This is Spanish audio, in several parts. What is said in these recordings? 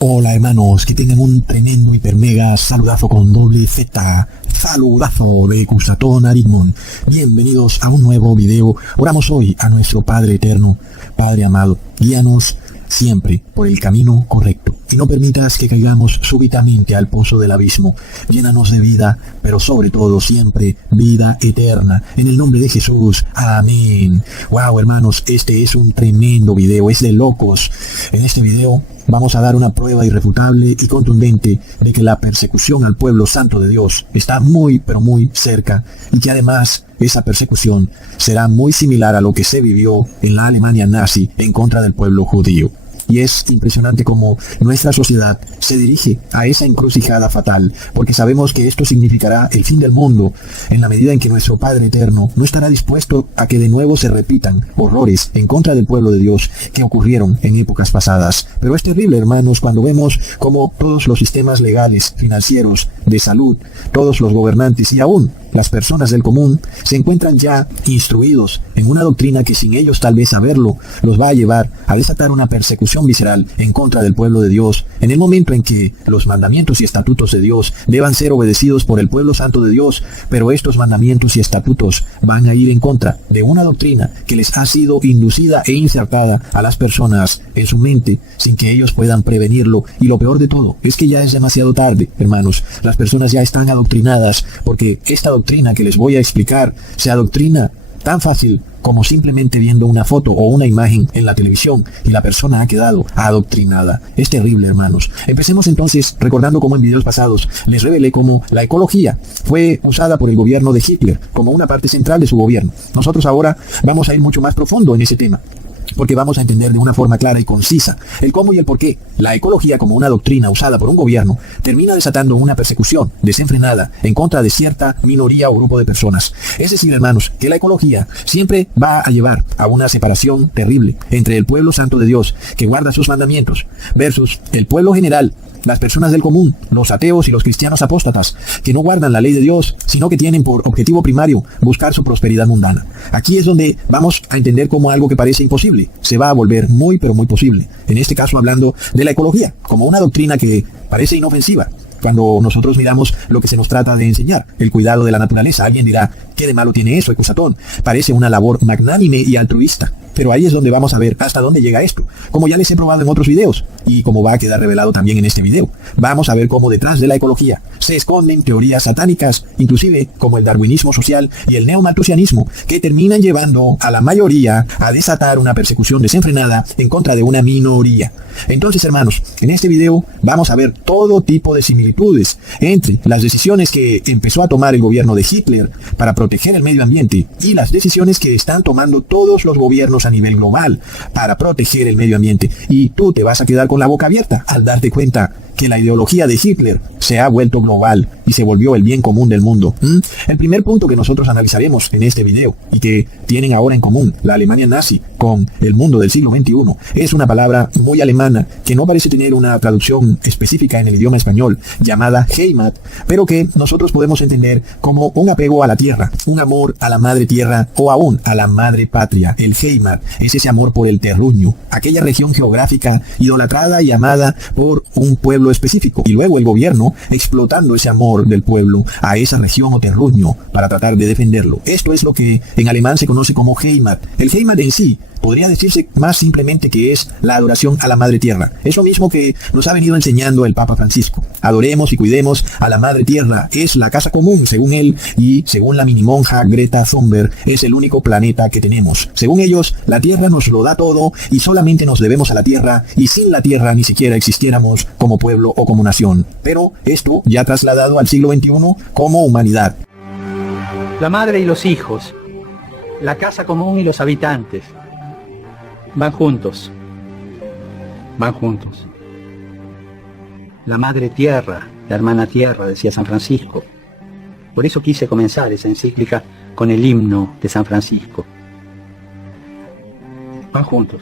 Hola hermanos, que tengan un tremendo hiper mega saludazo con doble Z, saludazo de Cusatón Aritmon. Bienvenidos a un nuevo video. Oramos hoy a nuestro Padre Eterno. Padre amado, guíanos siempre por el camino correcto y no permitas que caigamos súbitamente al pozo del abismo. Llénanos de vida, pero sobre todo siempre vida eterna. En el nombre de Jesús, amén. Wow hermanos, este es un tremendo video, es de locos. En este video vamos a dar una prueba irrefutable y contundente de que la persecución al pueblo santo de Dios está muy, pero muy cerca, y que además esa persecución será muy similar a lo que se vivió en la Alemania nazi en contra del pueblo judío. Y es impresionante cómo nuestra sociedad se dirige a esa encrucijada fatal, porque sabemos que esto significará el fin del mundo, en la medida en que nuestro Padre Eterno no estará dispuesto a que de nuevo se repitan horrores en contra del pueblo de Dios que ocurrieron en épocas pasadas. Pero es terrible, hermanos, cuando vemos cómo todos los sistemas legales, financieros, de salud, todos los gobernantes y aún las personas del común se encuentran ya instruidos en una doctrina que sin ellos tal vez saberlo los va a llevar a desatar una persecución visceral en contra del pueblo de Dios en el momento en que los mandamientos y estatutos de Dios deban ser obedecidos por el pueblo santo de Dios, pero estos mandamientos y estatutos van a ir en contra de una doctrina que les ha sido inducida e insertada a las personas en su mente sin que ellos puedan prevenirlo. Y lo peor de todo es que ya es demasiado tarde, hermanos. Las personas ya están adoctrinadas, porque esta doctrina que les voy a explicar se adoctrina tan fácil como simplemente viendo una foto o una imagen en la televisión y la persona ha quedado adoctrinada. Es terrible, hermanos. Empecemos entonces recordando cómo en videos pasados les revelé cómo la ecología fue usada por el gobierno de Hitler como una parte central de su gobierno. Nosotros ahora vamos a ir mucho más profundo en ese tema, porque vamos a entender de una forma clara y concisa el cómo y el por qué la ecología como una doctrina usada por un gobierno termina desatando una persecución desenfrenada en contra de cierta minoría o grupo de personas. Es decir, hermanos, que la ecología siempre va a llevar a una separación terrible entre el pueblo santo de Dios, que guarda sus mandamientos, versus el pueblo general, las personas del común, los ateos y los cristianos apóstatas, que no guardan la ley de Dios, sino que tienen por objetivo primario buscar su prosperidad mundana. Aquí es donde vamos a entender cómo algo que parece imposible se va a volver muy, pero muy posible. En este caso hablando de la ecología, como una doctrina que parece inofensiva. Cuando nosotros miramos lo que se nos trata de enseñar, el cuidado de la naturaleza, alguien dirá, ¿qué de malo tiene eso, Ecusatón? Parece una labor magnánime y altruista. Pero ahí es donde vamos a ver hasta dónde llega esto, como ya les he probado en otros videos, y como va a quedar revelado también en este video. Vamos a ver cómo detrás de la ecología se esconden teorías satánicas, inclusive como el darwinismo social y el neomalthusianismo, que terminan llevando a la mayoría a desatar una persecución desenfrenada en contra de una minoría. Entonces, hermanos, en este video vamos a ver todo tipo de similitudes entre las decisiones que empezó a tomar el gobierno de Hitler para proteger el medio ambiente y las decisiones que están tomando todos los gobiernos a nivel global para proteger el medio ambiente. Y tú te vas a quedar con la boca abierta al darte cuenta que la ideología de Hitler se ha vuelto global y se volvió el bien común del mundo. El primer punto que nosotros analizaremos en este video y que tienen ahora en común la Alemania nazi con el mundo del siglo XXI es una palabra muy alemana que no parece tener una traducción específica en el idioma español, llamada Heimat, pero que nosotros podemos entender como un apego a la tierra, un amor a la madre tierra o aún a la madre patria. El Heimat es ese amor por el terruño, aquella región geográfica idolatrada y amada por un pueblo específico, y luego el gobierno explotando ese amor del pueblo a esa región o terruño para tratar de defenderlo. Esto es lo que en alemán se conoce como Heimat. El Heimat en sí podría decirse más simplemente que es la adoración a la madre tierra. Es lo mismo que nos ha venido enseñando el Papa Francisco. Adoremos y cuidemos a la madre tierra. Es la casa común, según él, y según la mini monja Greta Thunberg, es el único planeta que tenemos. Según ellos, la tierra nos lo da todo y solamente nos debemos a la tierra, y sin la tierra ni siquiera existiéramos como pueblo o como nación. Pero esto ya trasladado al siglo XXI como humanidad. La madre y los hijos, la casa común y los habitantes, van juntos, van juntos. La madre tierra, la hermana tierra, decía San Francisco. Por eso quise comenzar esa encíclica con el himno de San Francisco. Van juntos.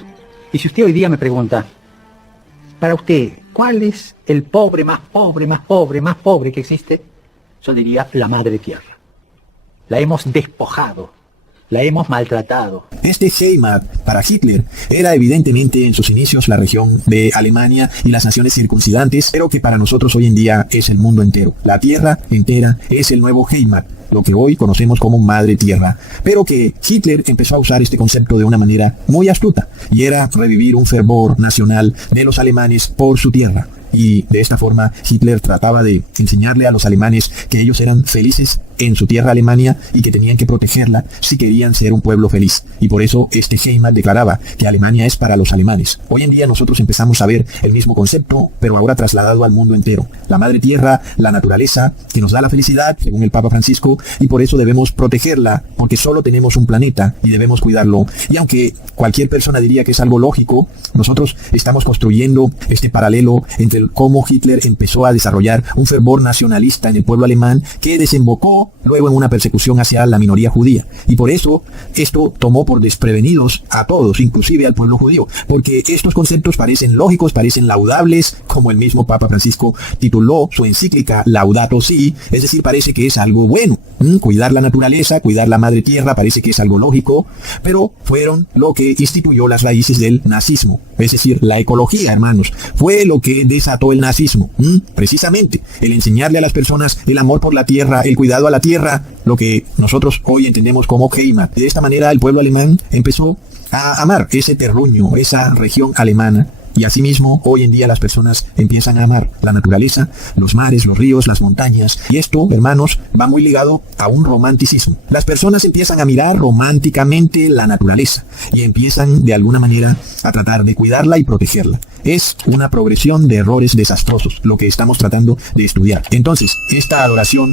Y si usted hoy día me pregunta, para usted, ¿cuál es el pobre más pobre, más pobre, más pobre que existe? Yo diría la madre tierra. La hemos despojado La hemos maltratado. Este Heimat, para Hitler, era evidentemente en sus inicios la región de Alemania y las naciones circuncidantes, pero que para nosotros hoy en día es el mundo entero. La tierra entera es el nuevo Heimat, lo que hoy conocemos como Madre Tierra, pero que Hitler empezó a usar este concepto de una manera muy astuta, y era revivir un fervor nacional de los alemanes por su tierra. Y de esta forma Hitler trataba de enseñarle a los alemanes que ellos eran felices en su tierra Alemania y que tenían que protegerla si querían ser un pueblo feliz. Y por eso este Heimat declaraba que Alemania es para los alemanes. Hoy en día nosotros empezamos a ver el mismo concepto, pero ahora trasladado al mundo entero. La madre tierra, la naturaleza, que nos da la felicidad, según el Papa Francisco, y por eso debemos protegerla, porque solo tenemos un planeta y debemos cuidarlo. Y aunque cualquier persona diría que es algo lógico, nosotros estamos construyendo este paralelo entre cómo Hitler empezó a desarrollar un fervor nacionalista en el pueblo alemán que desembocó luego en una persecución hacia la minoría judía. Y por eso esto tomó por desprevenidos a todos, inclusive al pueblo judío, porque estos conceptos parecen lógicos, parecen laudables, como el mismo Papa Francisco tituló su encíclica Laudato Si, es decir, parece que es algo bueno. Cuidar la naturaleza, cuidar la madre tierra, parece que es algo lógico, pero fueron lo que instituyó las raíces del nazismo, es decir, la ecología, hermanos, fue lo que desató el nazismo, precisamente, el enseñarle a las personas el amor por la tierra, el cuidado a la tierra, lo que nosotros hoy entendemos como Heimat. De esta manera el pueblo alemán empezó a amar ese terruño, esa región alemana. Y asimismo, hoy en día las personas empiezan a amar la naturaleza, los mares, los ríos, las montañas. Y esto, hermanos, va muy ligado a un romanticismo. Las personas empiezan a mirar románticamente la naturaleza y empiezan de alguna manera a tratar de cuidarla y protegerla. Es una progresión de errores desastrosos, lo que estamos tratando de estudiar. Entonces, esta adoración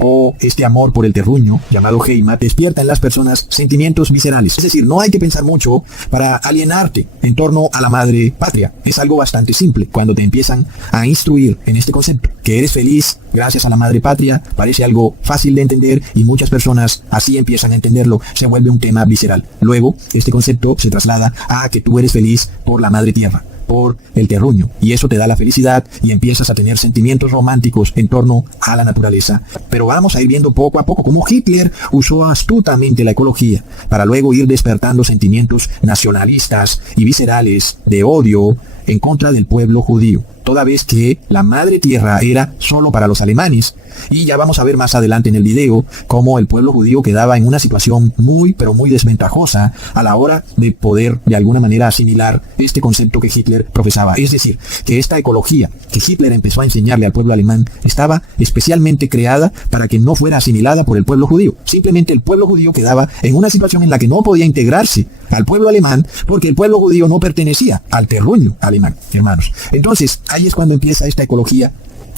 o este amor por el terruño, llamado Heimat, despierta en las personas sentimientos viscerales. Es decir, no hay que pensar mucho para alienarte en torno a la madre patria. Es algo bastante simple. Cuando te empiezan a instruir en este concepto, que eres feliz gracias a la madre patria, parece algo fácil de entender y muchas personas así empiezan a entenderlo. Se vuelve un tema visceral. Luego, este concepto se traslada a que tú eres feliz por la madre tierra, por el terruño, y eso te da la felicidad y empiezas a tener sentimientos románticos en torno a la naturaleza. Pero vamos a ir viendo poco a poco cómo Hitler usó astutamente la ecología para luego ir despertando sentimientos nacionalistas y viscerales de odio en contra del pueblo judío, toda vez que la madre tierra era solo para los alemanes. Y ya vamos a ver más adelante en el video cómo el pueblo judío quedaba en una situación muy, pero muy desventajosa a la hora de poder de alguna manera asimilar este concepto que Hitler profesaba. Es decir, que esta ecología que Hitler empezó a enseñarle al pueblo alemán estaba especialmente creada para que no fuera asimilada por el pueblo judío. Simplemente el pueblo judío quedaba en una situación en la que no podía integrarse al pueblo alemán porque el pueblo judío no pertenecía al terruño alemán, hermanos. Entonces, ahí es cuando empieza esta ecología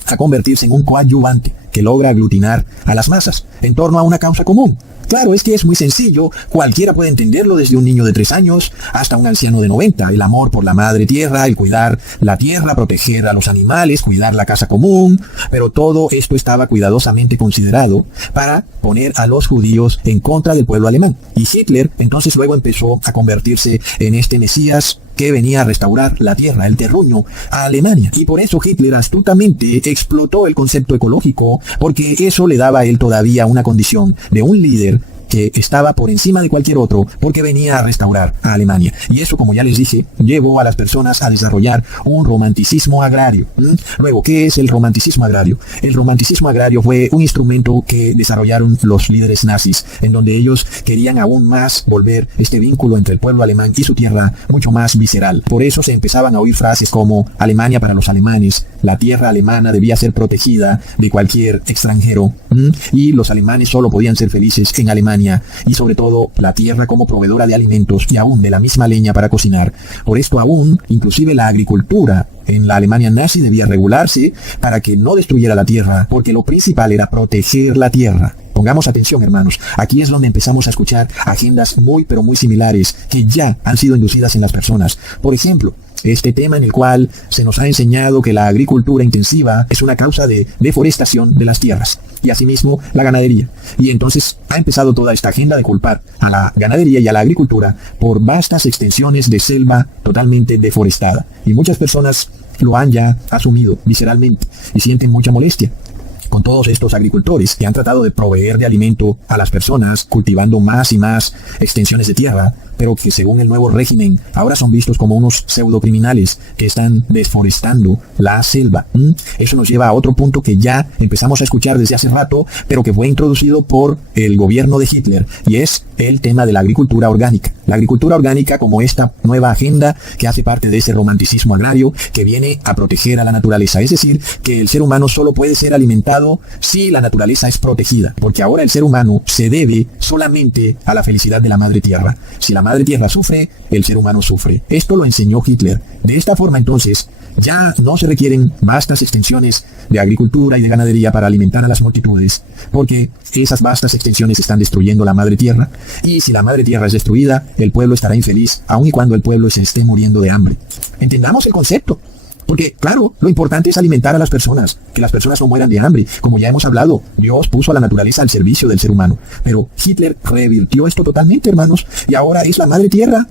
a convertirse en un coadyuvante que logra aglutinar a las masas en torno a una causa común. Claro, es que es muy sencillo, cualquiera puede entenderlo, desde un niño de 3 años hasta un anciano de 90, el amor por la madre tierra, el cuidar la tierra, proteger a los animales, cuidar la casa común, pero todo esto estaba cuidadosamente considerado para poner a los judíos en contra del pueblo alemán. Y Hitler entonces luego empezó a convertirse en este Mesías que venía a restaurar la tierra, el terruño, a Alemania. Y por eso Hitler astutamente explotó el concepto ecológico, porque eso le daba a él todavía una condición de un líder que estaba por encima de cualquier otro, porque venía a restaurar a Alemania. Y eso, como ya les dije, llevó a las personas a desarrollar un romanticismo agrario. Luego, ¿qué es el romanticismo agrario? El romanticismo agrario fue un instrumento que desarrollaron los líderes nazis, en donde ellos querían aún más volver este vínculo entre el pueblo alemán y su tierra mucho más visceral. Por eso se empezaban a oír frases como Alemania para los alemanes, la tierra alemana debía ser protegida de cualquier extranjero, y los alemanes solo podían ser felices en Alemania, y sobre todo la tierra como proveedora de alimentos y aún de la misma leña para cocinar. Por esto aún, inclusive la agricultura en la Alemania nazi debía regularse para que no destruyera la tierra, porque lo principal era proteger la tierra. Pongamos atención, hermanos, aquí es donde empezamos a escuchar agendas muy pero muy similares que ya han sido inducidas en las personas. Por ejemplo, este tema en el cual se nos ha enseñado que la agricultura intensiva es una causa de deforestación de las tierras, y asimismo la ganadería. Y entonces ha empezado toda esta agenda de culpar a la ganadería y a la agricultura por vastas extensiones de selva totalmente deforestada. Y muchas personas lo han ya asumido visceralmente y sienten mucha molestia. con todos estos agricultores que han tratado de proveer de alimento a las personas, cultivando más y más extensiones de tierra, pero que según el nuevo régimen ahora son vistos como unos pseudocriminales que están deforestando la selva. Eso nos lleva a otro punto que ya empezamos a escuchar desde hace rato, pero que fue introducido por el gobierno de Hitler, y es el tema de la agricultura orgánica. La agricultura orgánica como esta nueva agenda que hace parte de ese romanticismo agrario que viene a proteger a la naturaleza. Es decir, que el ser humano solo puede ser alimentado si la naturaleza es protegida, porque ahora el ser humano se debe solamente a la felicidad de la madre tierra. Si la madre tierra sufre, el ser humano sufre. Esto lo enseñó Hitler. De esta forma entonces ya no se requieren vastas extensiones de agricultura y de ganadería para alimentar a las multitudes, porque esas vastas extensiones están destruyendo la madre tierra, y si la madre tierra es destruida, el pueblo estará infeliz, aun y cuando el pueblo se esté muriendo de hambre. Entendamos el concepto. Porque, claro, lo importante es alimentar a las personas, que las personas no mueran de hambre. Como ya hemos hablado, Dios puso a la naturaleza al servicio del ser humano. Pero Hitler revirtió esto totalmente, hermanos, y ahora es la madre tierra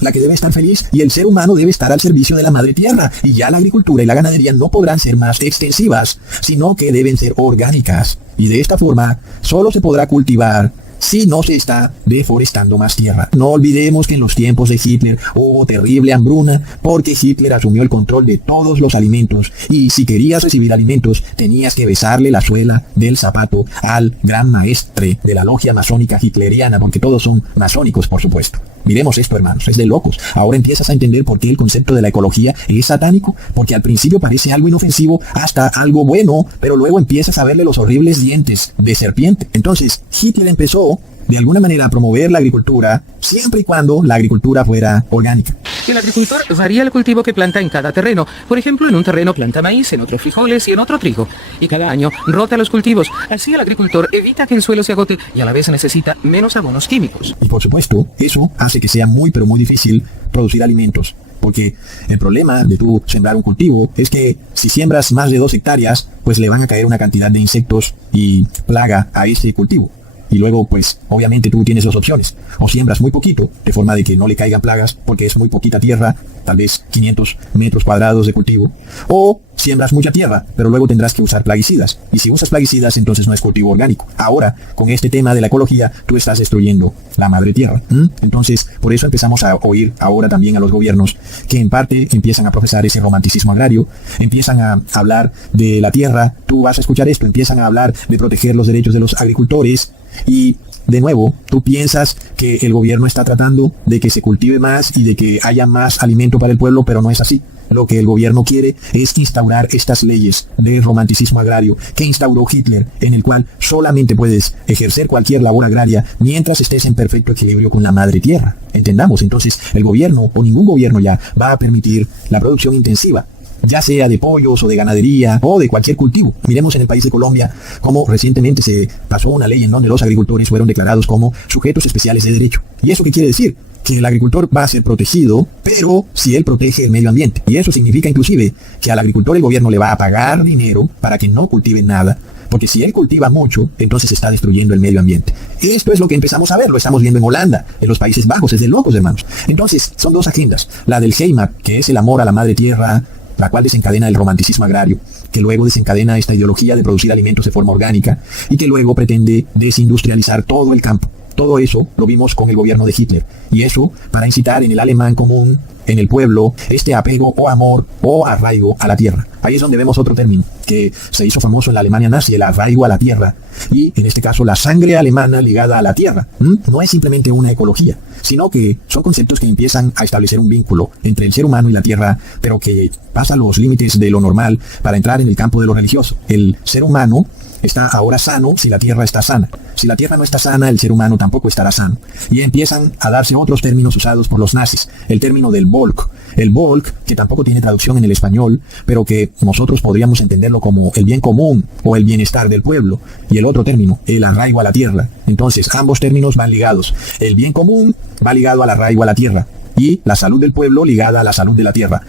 la que debe estar feliz, y el ser humano debe estar al servicio de la madre tierra, y ya la agricultura y la ganadería no podrán ser más extensivas, sino que deben ser orgánicas. Y de esta forma, solo se podrá cultivar si no se está deforestando más tierra. No olvidemos que en los tiempos de Hitler hubo terrible hambruna, porque Hitler asumió el control de todos los alimentos, y si querías recibir alimentos tenías que besarle la suela del zapato al gran maestre de la logia masónica hitleriana, porque todos son masónicos, por supuesto. Miremos esto, hermanos, es de locos. Ahora empiezas a entender por qué el concepto de la ecología es satánico, porque al principio parece algo inofensivo hasta algo bueno, pero luego empiezas a verle los horribles dientes de serpiente. Entonces, Hitler empezó de alguna manera a promover la agricultura, siempre y cuando la agricultura fuera orgánica. El agricultor varía el cultivo que planta en cada terreno. Por ejemplo, en un terreno planta maíz, en otro frijoles y en otro trigo. Y cada año rota los cultivos. Así el agricultor evita que el suelo se agote y a la vez necesita menos abonos químicos. Y por supuesto, eso hace que sea muy pero muy difícil producir alimentos. Porque el problema de tú sembrar un cultivo es que si siembras más de 2 hectáreas, pues le van a caer una cantidad de insectos y plaga a ese cultivo. Y luego, pues, obviamente tú tienes 2 opciones. O siembras muy poquito, de forma de que no le caigan plagas, porque es muy poquita tierra, tal vez 500 metros cuadrados de cultivo. O siembras mucha tierra, pero luego tendrás que usar plaguicidas. Y si usas plaguicidas, entonces no es cultivo orgánico. Ahora, con este tema de la ecología, tú estás destruyendo la madre tierra. Entonces, por eso empezamos a oír ahora también a los gobiernos que en parte empiezan a profesar ese romanticismo agrario, empiezan a hablar de la tierra. Tú vas a escuchar esto, empiezan a hablar de proteger los derechos de los agricultores. Y de nuevo, tú piensas que el gobierno está tratando de que se cultive más y de que haya más alimento para el pueblo, pero no es así. Lo que el gobierno quiere es instaurar estas leyes de romanticismo agrario que instauró Hitler, en el cual solamente puedes ejercer cualquier labor agraria mientras estés en perfecto equilibrio con la madre tierra. Entendamos, entonces, el gobierno o ningún gobierno ya va a permitir la producción intensiva, ya sea de pollos o de ganadería o de cualquier cultivo. Miremos en el país de Colombia cómo recientemente se pasó una ley en donde los agricultores fueron declarados como sujetos especiales de derecho. ¿Y eso qué quiere decir? Que el agricultor va a ser protegido, pero si él protege el medio ambiente. Y eso significa inclusive que al agricultor el gobierno le va a pagar dinero para que no cultive nada, porque si él cultiva mucho, entonces está destruyendo el medio ambiente. Esto es lo que empezamos a ver, lo estamos viendo en Holanda, en los Países Bajos, es de locos, hermanos. Entonces, son 2 agendas. La del Heimach, que es el amor a la madre tierra, la cual desencadena el romanticismo agrario, que luego desencadena esta ideología de producir alimentos de forma orgánica, y que luego pretende desindustrializar todo el campo. Todo eso lo vimos con el gobierno de Hitler, y eso para incitar en el alemán común, en el pueblo, este apego o amor o arraigo a la tierra. Ahí es donde vemos otro término que se hizo famoso en la Alemania nazi, el arraigo a la tierra, y en este caso la sangre alemana ligada a la tierra. No es simplemente una ecología, sino que son conceptos que empiezan a establecer un vínculo entre el ser humano y la tierra, pero que pasa los límites de lo normal para entrar en el campo de lo religioso. El ser humano está ahora sano si la tierra está sana. Si la tierra no está sana, el ser humano tampoco estará sano. Y empiezan a darse otros términos usados por los nazis. El término del Volk. El Volk, que tampoco tiene traducción en el español, pero que nosotros podríamos entenderlo como el bien común o el bienestar del pueblo. Y el otro término, el arraigo a la tierra. Entonces, ambos términos van ligados. El bien común va ligado al arraigo a la tierra. Y la salud del pueblo ligada a la salud de la tierra.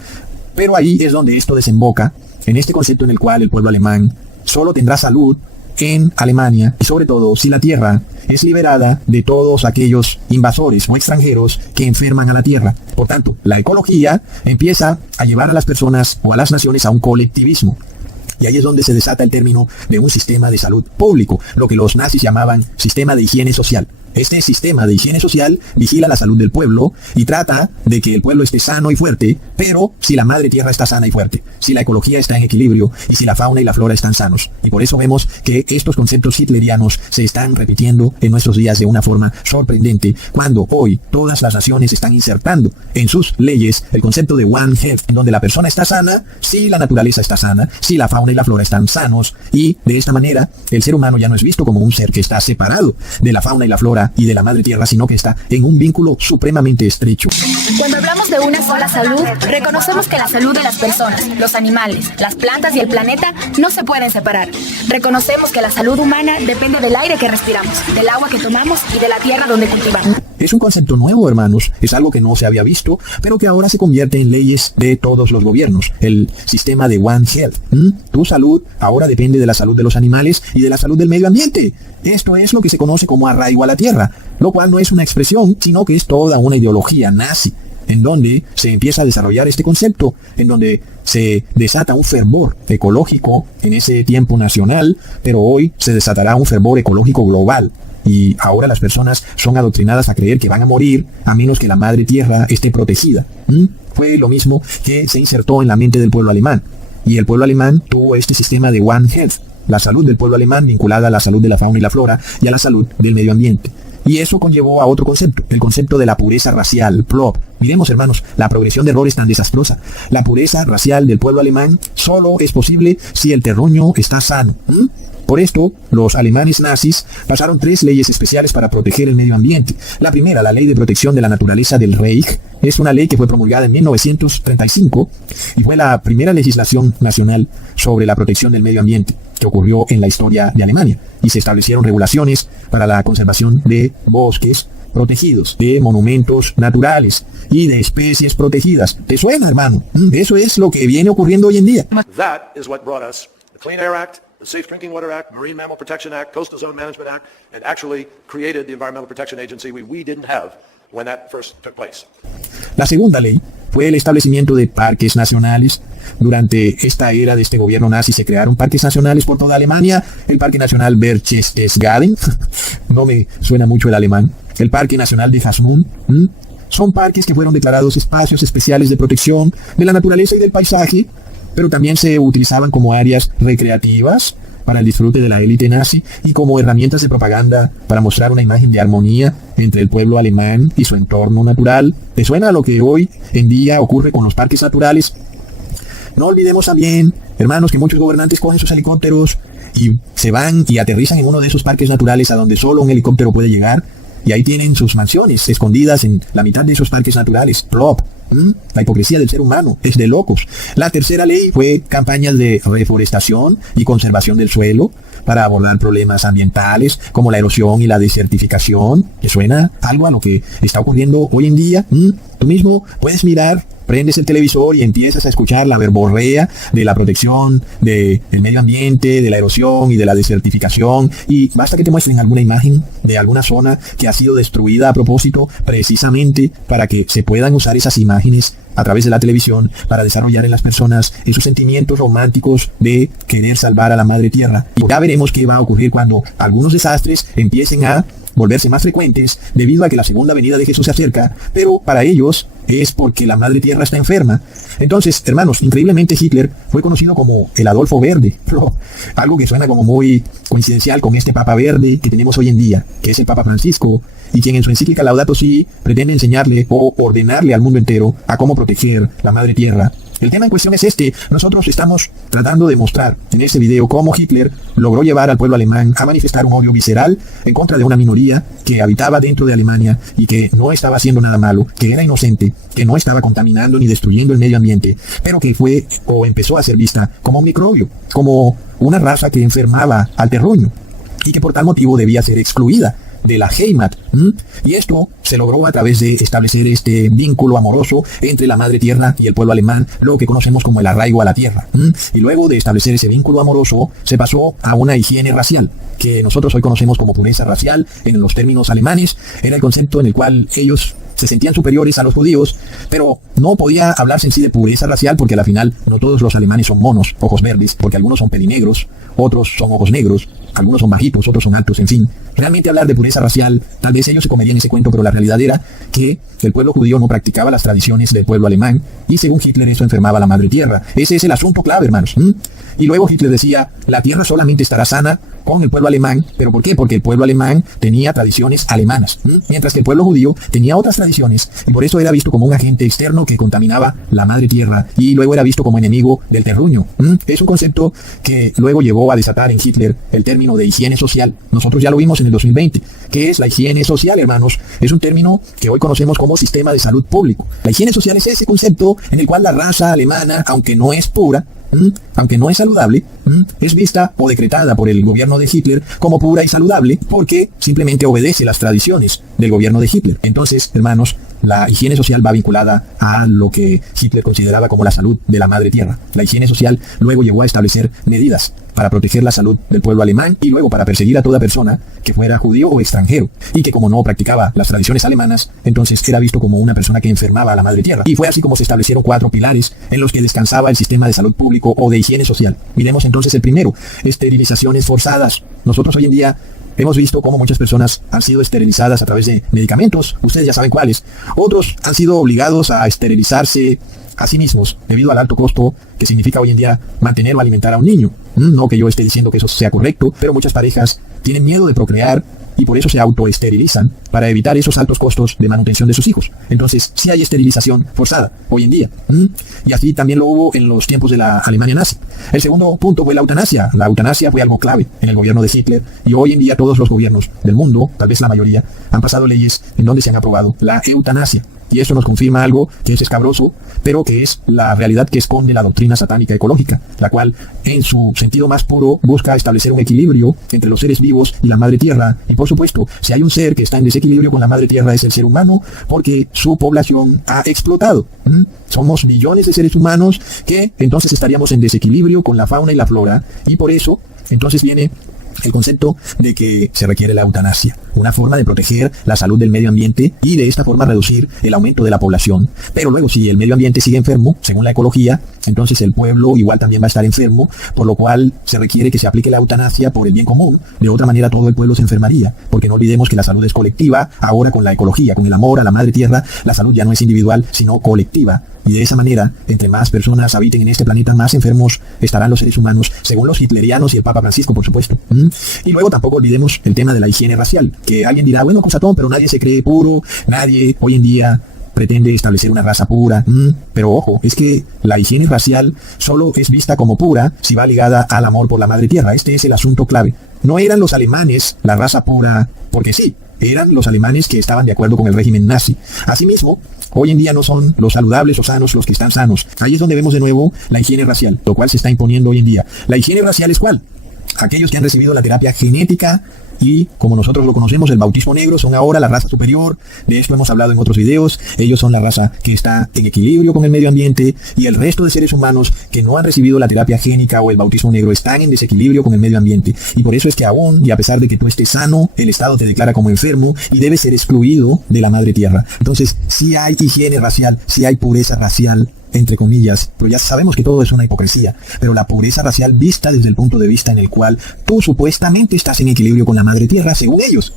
Pero ahí es donde esto desemboca en este concepto en el cual el pueblo alemán solo tendrá salud en Alemania, y sobre todo si la tierra es liberada de todos aquellos invasores o extranjeros que enferman a la tierra. Por tanto, la ecología empieza a llevar a las personas o a las naciones a un colectivismo. Y ahí es donde se desata el término de un sistema de salud público, lo que los nazis llamaban sistema de higiene social. Este sistema de higiene social vigila la salud del pueblo y trata de que el pueblo esté sano y fuerte, pero si la madre tierra está sana y fuerte, si la ecología está en equilibrio y si la fauna y la flora están sanos. Y por eso vemos que estos conceptos hitlerianos se están repitiendo en nuestros días de una forma sorprendente, cuando hoy todas las naciones están insertando en sus leyes el concepto de One Health, en donde la persona está sana, si la naturaleza está sana, si la fauna y la flora están sanos, y de esta manera el ser humano ya no es visto como un ser que está separado de la fauna y la flora y de la madre tierra, sino que está en un vínculo supremamente estrecho. Cuando hablamos de una sola salud, reconocemos que la salud de las personas, los animales, las plantas y el planeta no se pueden separar. Reconocemos que la salud humana depende del aire que respiramos, del agua que tomamos y de la tierra donde cultivamos. Es un concepto nuevo, hermanos, es algo que no se había visto, pero que ahora se convierte en leyes de todos los gobiernos, el sistema de One Health. Tu salud ahora depende de la salud de los animales y de la salud del medio ambiente. Esto es lo que se conoce como arraigo a la tierra, lo cual no es una expresión, sino que es toda una ideología nazi, en donde se empieza a desarrollar este concepto, en donde se desata un fervor ecológico en ese tiempo nacional, pero hoy se desatará un fervor ecológico global. Y ahora las personas son adoctrinadas a creer que van a morir a menos que la madre tierra esté protegida. Fue lo mismo que se insertó en la mente del pueblo alemán. Y el pueblo alemán tuvo este sistema de One Health, la salud del pueblo alemán vinculada a la salud de la fauna y la flora y a la salud del medio ambiente. Y eso conllevó a otro concepto, el concepto de la pureza racial, PLOB. Miremos, hermanos, la progresión de errores tan desastrosa. La pureza racial del pueblo alemán solo es posible si el terruño está sano. Por esto, los alemanes nazis pasaron 3 leyes especiales para proteger el medio ambiente. La primera, la Ley de Protección de la Naturaleza del Reich, es una ley que fue promulgada en 1935 y fue la primera legislación nacional sobre la protección del medio ambiente que ocurrió en la historia de Alemania. Y se establecieron regulaciones para la conservación de bosques protegidos, de monumentos naturales y de especies protegidas. ¿Te suena, hermano? Eso es lo que viene ocurriendo hoy en día. That is what brought us the Clean Air Act, the Safe Drinking Water Act, Marine Mammal Protection Act, Coastal Zone Management Act, and actually created the Environmental Protection Agency we didn't have when that first took place. La segunda ley fue el establecimiento de parques nacionales. Durante esta era de este gobierno nazi se crearon parques nacionales por toda Alemania. El Parque Nacional Berchtesgaden, no me suena mucho el alemán. El Parque Nacional de Hasmund. Son parques que fueron declarados espacios especiales de protección de la naturaleza y del paisaje, pero también se utilizaban como áreas recreativas para el disfrute de la élite nazi y como herramientas de propaganda para mostrar una imagen de armonía entre el pueblo alemán y su entorno natural. ¿Te suena a lo que hoy en día ocurre con los parques naturales? No olvidemos también, hermanos, que muchos gobernantes cogen sus helicópteros y se van y aterrizan en uno de esos parques naturales a donde solo un helicóptero puede llegar, y ahí tienen sus mansiones escondidas en la mitad de esos parques naturales. Plop. La hipocresía del ser humano es de locos. La tercera ley fue campañas de reforestación y conservación del suelo para abordar problemas ambientales como la erosión y la desertificación. ¿Te suena algo a lo que está ocurriendo hoy en día? Tú mismo puedes mirar, prendes el televisor y empiezas a escuchar la verborrea de la protección del medio ambiente, de la erosión y de la desertificación, y basta que te muestren alguna imagen de alguna zona que ha sido destruida a propósito, precisamente para que se puedan usar esas imágenes a través de la televisión para desarrollar en las personas esos sentimientos románticos de querer salvar a la madre tierra. Y ya veremos qué va a ocurrir cuando algunos desastres empiecen a volverse más frecuentes debido a que la segunda venida de Jesús se acerca, pero para ellos es porque la madre tierra está enferma. Entonces, hermanos, increíblemente Hitler fue conocido como el Adolfo Verde, algo que suena como muy coincidencial con este Papa Verde que tenemos hoy en día, que es el Papa Francisco, y quien en su encíclica Laudato Si pretende enseñarle o ordenarle al mundo entero a cómo proteger la madre tierra. El tema en cuestión es este. Nosotros estamos tratando de mostrar en este video cómo Hitler logró llevar al pueblo alemán a manifestar un odio visceral en contra de una minoría que habitaba dentro de Alemania y que no estaba haciendo nada malo, que era inocente, que no estaba contaminando ni destruyendo el medio ambiente, pero que fue o empezó a ser vista como un microbio, como una raza que enfermaba al terruño y que por tal motivo debía ser excluida de la Heimat. Y esto se logró a través de establecer este vínculo amoroso entre la madre tierra y el pueblo alemán, lo que conocemos como el arraigo a la tierra. Y luego de establecer ese vínculo amoroso se pasó a una higiene racial, que nosotros hoy conocemos como pureza racial en los términos alemanes. Era el concepto en el cual ellos se sentían superiores a los judíos, pero no podía hablarse en sí de pureza racial porque al final no todos los alemanes son monos, ojos verdes, porque algunos son pelinegros, otros son ojos negros, algunos son bajitos, otros son altos, en fin. Realmente hablar de pureza racial, tal vez ellos se comerían ese cuento, pero la realidad era que el pueblo judío no practicaba las tradiciones del pueblo alemán y según Hitler eso enfermaba a la madre tierra. Ese es el asunto clave, hermanos. Y luego Hitler decía, la tierra solamente estará sana con el pueblo alemán. ¿Pero por qué? Porque el pueblo alemán tenía tradiciones alemanas, mientras que el pueblo judío tenía otras tradiciones, y por eso era visto como un agente externo que contaminaba la madre tierra, y luego era visto como enemigo del terruño. Es un concepto que luego llevó a desatar en Hitler el término de higiene social. Nosotros ya lo vimos en el 2020. ¿Qué es la higiene social, hermanos? Es un término que hoy conocemos como sistema de salud público. La higiene social es ese concepto en el cual la raza alemana, aunque no es pura, aunque no es saludable, es vista o decretada por el gobierno de Hitler como pura y saludable porque simplemente obedece las tradiciones del gobierno de Hitler. Entonces, hermanos, la higiene social va vinculada a lo que Hitler consideraba como la salud de la madre tierra. La higiene social luego llegó a establecer medidas para proteger la salud del pueblo alemán y luego para perseguir a toda persona que fuera judío o extranjero y que como no practicaba las tradiciones alemanas, entonces era visto como una persona que enfermaba a la madre tierra. Y fue así como se establecieron 4 pilares en los que descansaba el sistema de salud público o de higiene social. Miremos entonces el primero, esterilizaciones forzadas. Nosotros hoy en día hemos visto cómo muchas personas han sido esterilizadas a través de medicamentos, ustedes ya saben cuáles. Otros han sido obligados a esterilizarse a sí mismos debido al alto costo que significa hoy en día mantener o alimentar a un niño. No que yo esté diciendo que eso sea correcto, pero muchas parejas tienen miedo de procrear y por eso se autoesterilizan para evitar esos altos costos de manutención de sus hijos. Entonces, sí hay esterilización forzada hoy en día. Y así también lo hubo en los tiempos de la Alemania nazi. El segundo punto fue la eutanasia. La eutanasia fue algo clave en el gobierno de Hitler y hoy en día todos los gobiernos del mundo, tal vez la mayoría, han pasado leyes en donde se han aprobado la eutanasia. Y esto nos confirma algo que es escabroso, pero que es la realidad que esconde la doctrina satánica ecológica, la cual en su sentido más puro busca establecer un equilibrio entre los seres vivos y la madre tierra. Y por supuesto, si hay un ser que está en desequilibrio con la madre tierra es el ser humano, porque su población ha explotado. Somos millones de seres humanos que entonces estaríamos en desequilibrio con la fauna y la flora, y por eso entonces viene el concepto de que se requiere la eutanasia, una forma de proteger la salud del medio ambiente y de esta forma reducir el aumento de la población. Pero luego si el medio ambiente sigue enfermo, según la ecología, entonces el pueblo igual también va a estar enfermo, por lo cual se requiere que se aplique la eutanasia por el bien común. De otra manera todo el pueblo se enfermaría, porque no olvidemos que la salud es colectiva. Ahora con la ecología, con el amor a la madre tierra, la salud ya no es individual, sino colectiva. Y de esa manera, entre más personas habiten en este planeta, más enfermos estarán los seres humanos, según los hitlerianos y el Papa Francisco, por supuesto. Y luego tampoco olvidemos el tema de la higiene racial, que alguien dirá, bueno, Cusatón, pero nadie se cree puro, nadie hoy en día pretende establecer una raza pura. Pero ojo, es que la higiene racial solo es vista como pura si va ligada al amor por la madre tierra. Este es el asunto clave. No eran los alemanes la raza pura porque sí, eran los alemanes que estaban de acuerdo con el régimen nazi. Asimismo, hoy en día no son los saludables o sanos los que están sanos. Ahí es donde vemos de nuevo la higiene racial, lo cual se está imponiendo hoy en día. La higiene racial es ¿cuál? Aquellos que han recibido la terapia genética y, como nosotros lo conocemos, el bautismo negro, son ahora la raza superior. De esto hemos hablado en otros videos. Ellos son la raza que está en equilibrio con el medio ambiente, y el resto de seres humanos que no han recibido la terapia génica o el bautismo negro están en desequilibrio con el medio ambiente. Y por eso es que aún, y a pesar de que tú estés sano, el Estado te declara como enfermo y debes ser excluido de la madre tierra. Entonces, sí hay higiene racial, sí hay pureza racial, entre comillas, pero ya sabemos que todo es una hipocresía, pero la pureza racial vista desde el punto de vista en el cual tú supuestamente estás en equilibrio con la madre tierra, según ellos.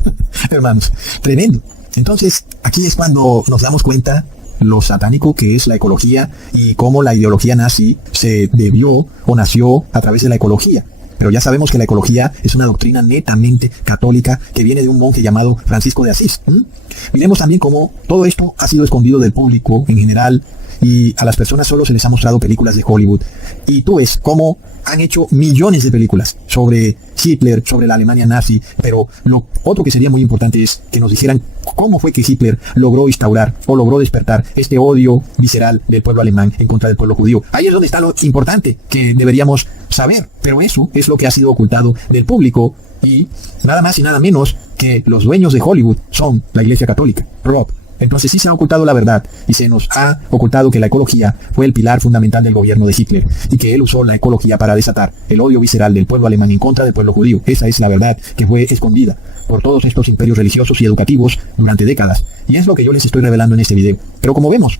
Hermanos, tremendo. Entonces, aquí es cuando nos damos cuenta lo satánico que es la ecología y cómo la ideología nazi se debió o nació a través de la ecología. Pero ya sabemos que la ecología es una doctrina netamente católica que viene de un monje llamado Francisco de Asís. Miremos también cómo todo esto ha sido escondido del público en general, y a las personas solo se les ha mostrado películas de Hollywood. Y tú ves cómo han hecho millones de películas sobre Hitler, sobre la Alemania nazi, pero lo otro que sería muy importante es que nos dijeran cómo fue que Hitler logró instaurar o logró despertar este odio visceral del pueblo alemán en contra del pueblo judío. Ahí es donde está lo importante que deberíamos saber, pero eso es lo que ha sido ocultado del público, y nada más y nada menos que los dueños de Hollywood son la Iglesia Católica. Rob, Entonces sí se ha ocultado la verdad y se nos ha ocultado que la ecología fue el pilar fundamental del gobierno de Hitler y que él usó la ecología para desatar el odio visceral del pueblo alemán en contra del pueblo judío. Esa es la verdad que fue escondida por todos estos imperios religiosos y educativos durante décadas. Y es lo que yo les estoy revelando en este video. Pero como vemos,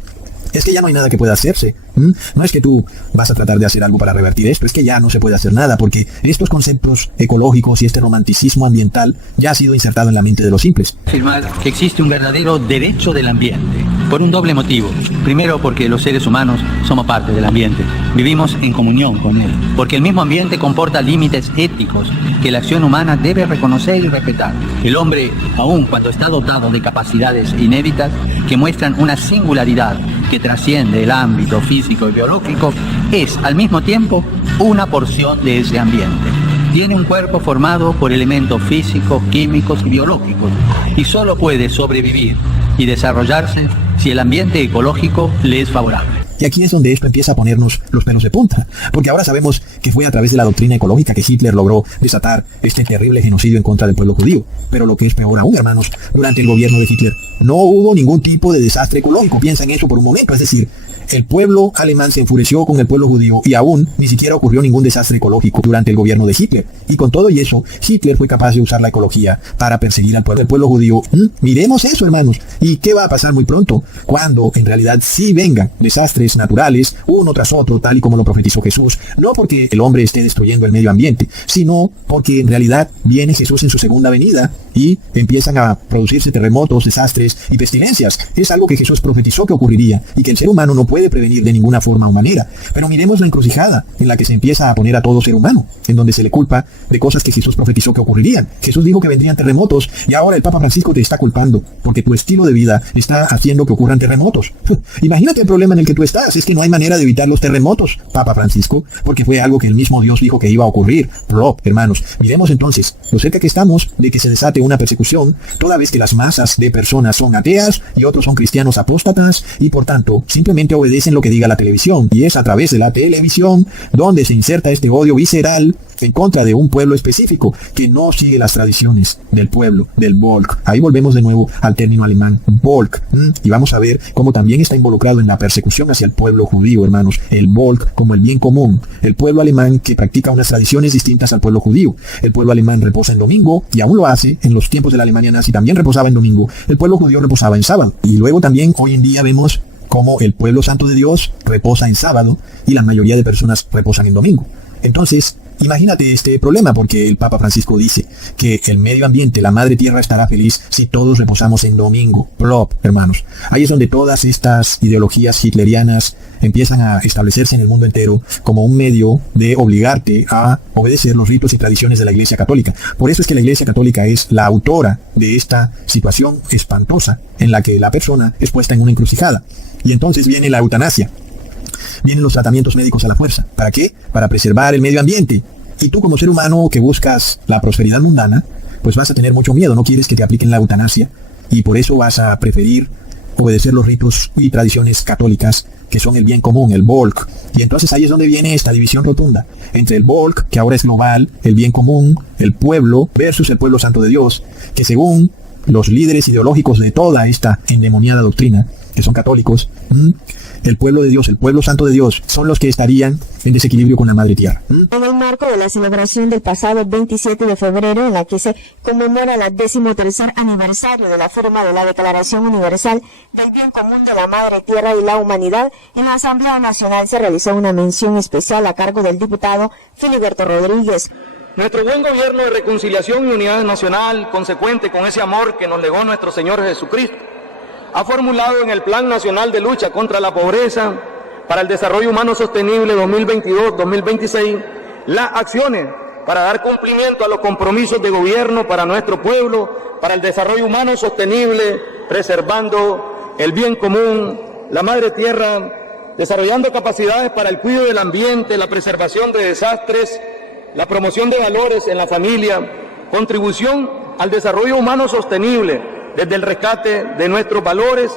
es que ya no hay nada que pueda hacerse. No es que tú vas a tratar de hacer algo para revertir esto, es que ya no se puede hacer nada porque estos conceptos ecológicos y este romanticismo ambiental ya ha sido insertado en la mente de los simples. Afirmar que existe un verdadero derecho del ambiente, por un doble motivo. Primero, porque los seres humanos somos parte del ambiente, vivimos en comunión con él, porque el mismo ambiente comporta límites éticos que la acción humana debe reconocer y respetar. El hombre, aun cuando está dotado de capacidades inéditas que muestran una singularidad que trasciende el ámbito físico y biológico, es al mismo tiempo una porción de ese ambiente. Tiene un cuerpo formado por elementos físicos, químicos y biológicos y solo puede sobrevivir y desarrollarse si el ambiente ecológico le es favorable. Y aquí es donde esto empieza a ponernos los pelos de punta, porque ahora sabemos que fue a través de la doctrina ecológica que Hitler logró desatar este terrible genocidio en contra del pueblo judío. Pero lo que es peor aún, hermanos, durante el gobierno de Hitler no hubo ningún tipo de desastre ecológico. Piensa en eso por un momento, es decir, el pueblo alemán se enfureció con el pueblo judío y aún ni siquiera ocurrió ningún desastre ecológico durante el gobierno de Hitler. Y con todo y eso, Hitler fue capaz de usar la ecología para perseguir al pueblo judío. Miremos eso, hermanos. ¿Y qué va a pasar muy pronto? Cuando en realidad sí vengan desastres naturales, uno tras otro, tal y como lo profetizó Jesús. No porque el hombre esté destruyendo el medio ambiente, sino porque en realidad viene Jesús en su segunda venida y empiezan a producirse terremotos, desastres y pestilencias. Es algo que Jesús profetizó que ocurriría y que el ser humano no puede prevenir de ninguna forma o manera. Pero miremos la encrucijada en la que se empieza a poner a todo ser humano, en donde se le culpa de cosas que Jesús profetizó que ocurrirían. Jesús dijo que vendrían terremotos y ahora el Papa Francisco te está culpando porque tu estilo de vida está haciendo que ocurran terremotos. Imagínate el problema en el que tú estás. Es que no hay manera de evitar los terremotos, Papa Francisco, porque fue algo que el mismo Dios dijo que iba a ocurrir. Hermanos, miremos entonces lo cerca que estamos de que se desate una persecución, toda vez que las masas de personas son ateas y otros son cristianos apóstatas y por tanto simplemente obedecen lo que diga la televisión, y es a través de la televisión donde se inserta este odio visceral en contra de un pueblo específico que no sigue las tradiciones del pueblo, del Volk. Ahí volvemos de nuevo al término alemán Volk, y vamos a ver cómo también está involucrado en la persecución hacia el pueblo judío, hermanos. El Volk como el bien común, el pueblo alemán que practica unas tradiciones distintas al pueblo judío. El pueblo alemán reposa en domingo y aún lo hace. En los tiempos de la Alemania nazi también reposaba en domingo. El pueblo judío reposaba en sábado. Y luego también hoy en día vemos cómo el pueblo santo de Dios reposa en sábado y la mayoría de personas reposan en domingo. Entonces, imagínate este problema, porque el Papa Francisco dice que el medio ambiente, la madre tierra, estará feliz si todos reposamos en domingo. Hermanos, ahí es donde todas estas ideologías hitlerianas empiezan a establecerse en el mundo entero como un medio de obligarte a obedecer los ritos y tradiciones de la Iglesia Católica. Por eso es que la Iglesia Católica es la autora de esta situación espantosa en la que la persona es puesta en una encrucijada. Y entonces viene la eutanasia. Vienen los tratamientos médicos a la fuerza. ¿Para qué? Para preservar el medio ambiente. Y tú como ser humano que buscas la prosperidad mundana, pues vas a tener mucho miedo, no quieres que te apliquen la eutanasia. Y por eso vas a preferir obedecer los ritos y tradiciones católicas, que son el bien común, el Volk. Y entonces ahí es donde viene esta división rotunda entre el Volk, que ahora es global, el bien común, el pueblo, versus el pueblo santo de Dios, que según los líderes ideológicos de toda esta endemoniada doctrina, que son católicos, el pueblo de Dios, el pueblo santo de Dios, son los que estarían en desequilibrio con la madre tierra. En el marco de la celebración del pasado 27 de febrero, en la que se conmemora el 13º aniversario de la firma de la Declaración Universal del Bien Común de la Madre Tierra y la Humanidad, en la Asamblea Nacional se realizó una mención especial a cargo del diputado Filiberto Rodríguez. Nuestro buen gobierno de reconciliación y unidad nacional, consecuente con ese amor que nos legó nuestro Señor Jesucristo, ha formulado en el Plan Nacional de Lucha contra la Pobreza para el Desarrollo Humano Sostenible 2022-2026 las acciones para dar cumplimiento a los compromisos de gobierno para nuestro pueblo, para el desarrollo humano sostenible, preservando el bien común, la madre tierra, desarrollando capacidades para el cuidado del ambiente, la preservación de desastres, la promoción de valores en la familia, contribución al desarrollo humano sostenible, desde el rescate de nuestros valores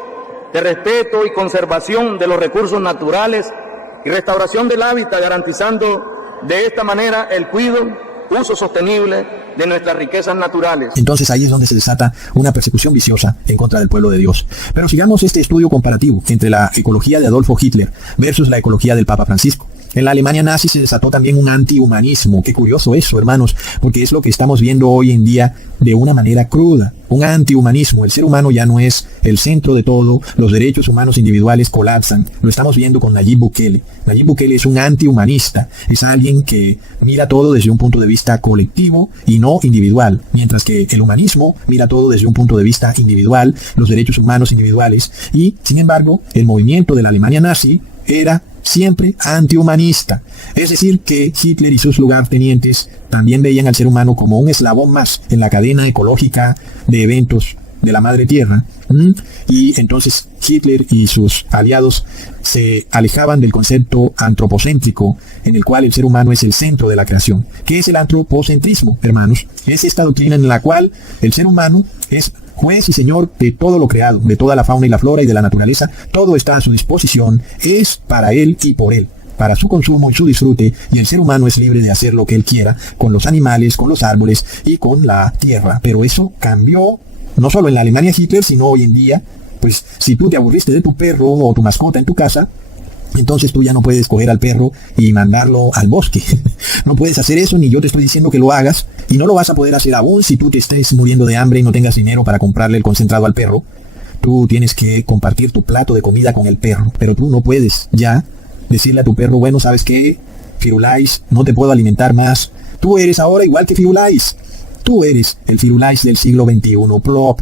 de respeto y conservación de los recursos naturales y restauración del hábitat, garantizando de esta manera el cuidado, uso sostenible de nuestras riquezas naturales. Entonces ahí es donde se desata una persecución viciosa en contra del pueblo de Dios. Pero sigamos este estudio comparativo entre la ecología de Adolfo Hitler versus la ecología del Papa Francisco. En la Alemania nazi se desató también un antihumanismo. Qué curioso eso, hermanos, porque es lo que estamos viendo hoy en día de una manera cruda. Un antihumanismo. El ser humano ya no es el centro de todo. Los derechos humanos individuales colapsan. Lo estamos viendo con Nayib Bukele. Nayib Bukele es un antihumanista. Es alguien que mira todo desde un punto de vista colectivo y no individual. Mientras que el humanismo mira todo desde un punto de vista individual, los derechos humanos individuales. Y, sin embargo, el movimiento de la Alemania nazi era siempre antihumanista. Es decir, que Hitler y sus lugartenientes también veían al ser humano como un eslabón más en la cadena ecológica de eventos de la madre tierra. Y entonces Hitler y sus aliados se alejaban del concepto antropocéntrico, en el cual el ser humano es el centro de la creación. ¿Qué es el antropocentrismo, hermanos? Es esta doctrina en la cual el ser humano es juez y señor de todo lo creado, de toda la fauna y la flora y de la naturaleza. Todo está a su disposición, es para él y por él, para su consumo y su disfrute, y el ser humano es libre de hacer lo que él quiera con los animales, con los árboles y con la tierra. Pero eso cambió no solo en la Alemania Hitler, sino hoy en día. Pues si tú te aburriste de tu perro o tu mascota en tu casa, entonces tú ya no puedes coger al perro y mandarlo al bosque. No puedes hacer eso, ni yo te estoy diciendo que lo hagas, y no lo vas a poder hacer aún si tú te estés muriendo de hambre y no tengas dinero para comprarle el concentrado al perro. Tú tienes que compartir tu plato de comida con el perro, pero tú no puedes ya decirle a tu perro, bueno, ¿sabes qué? Firulais, no te puedo alimentar más. Tú eres ahora igual que Firulais. Tú eres el Firulais del siglo XXI. Plop.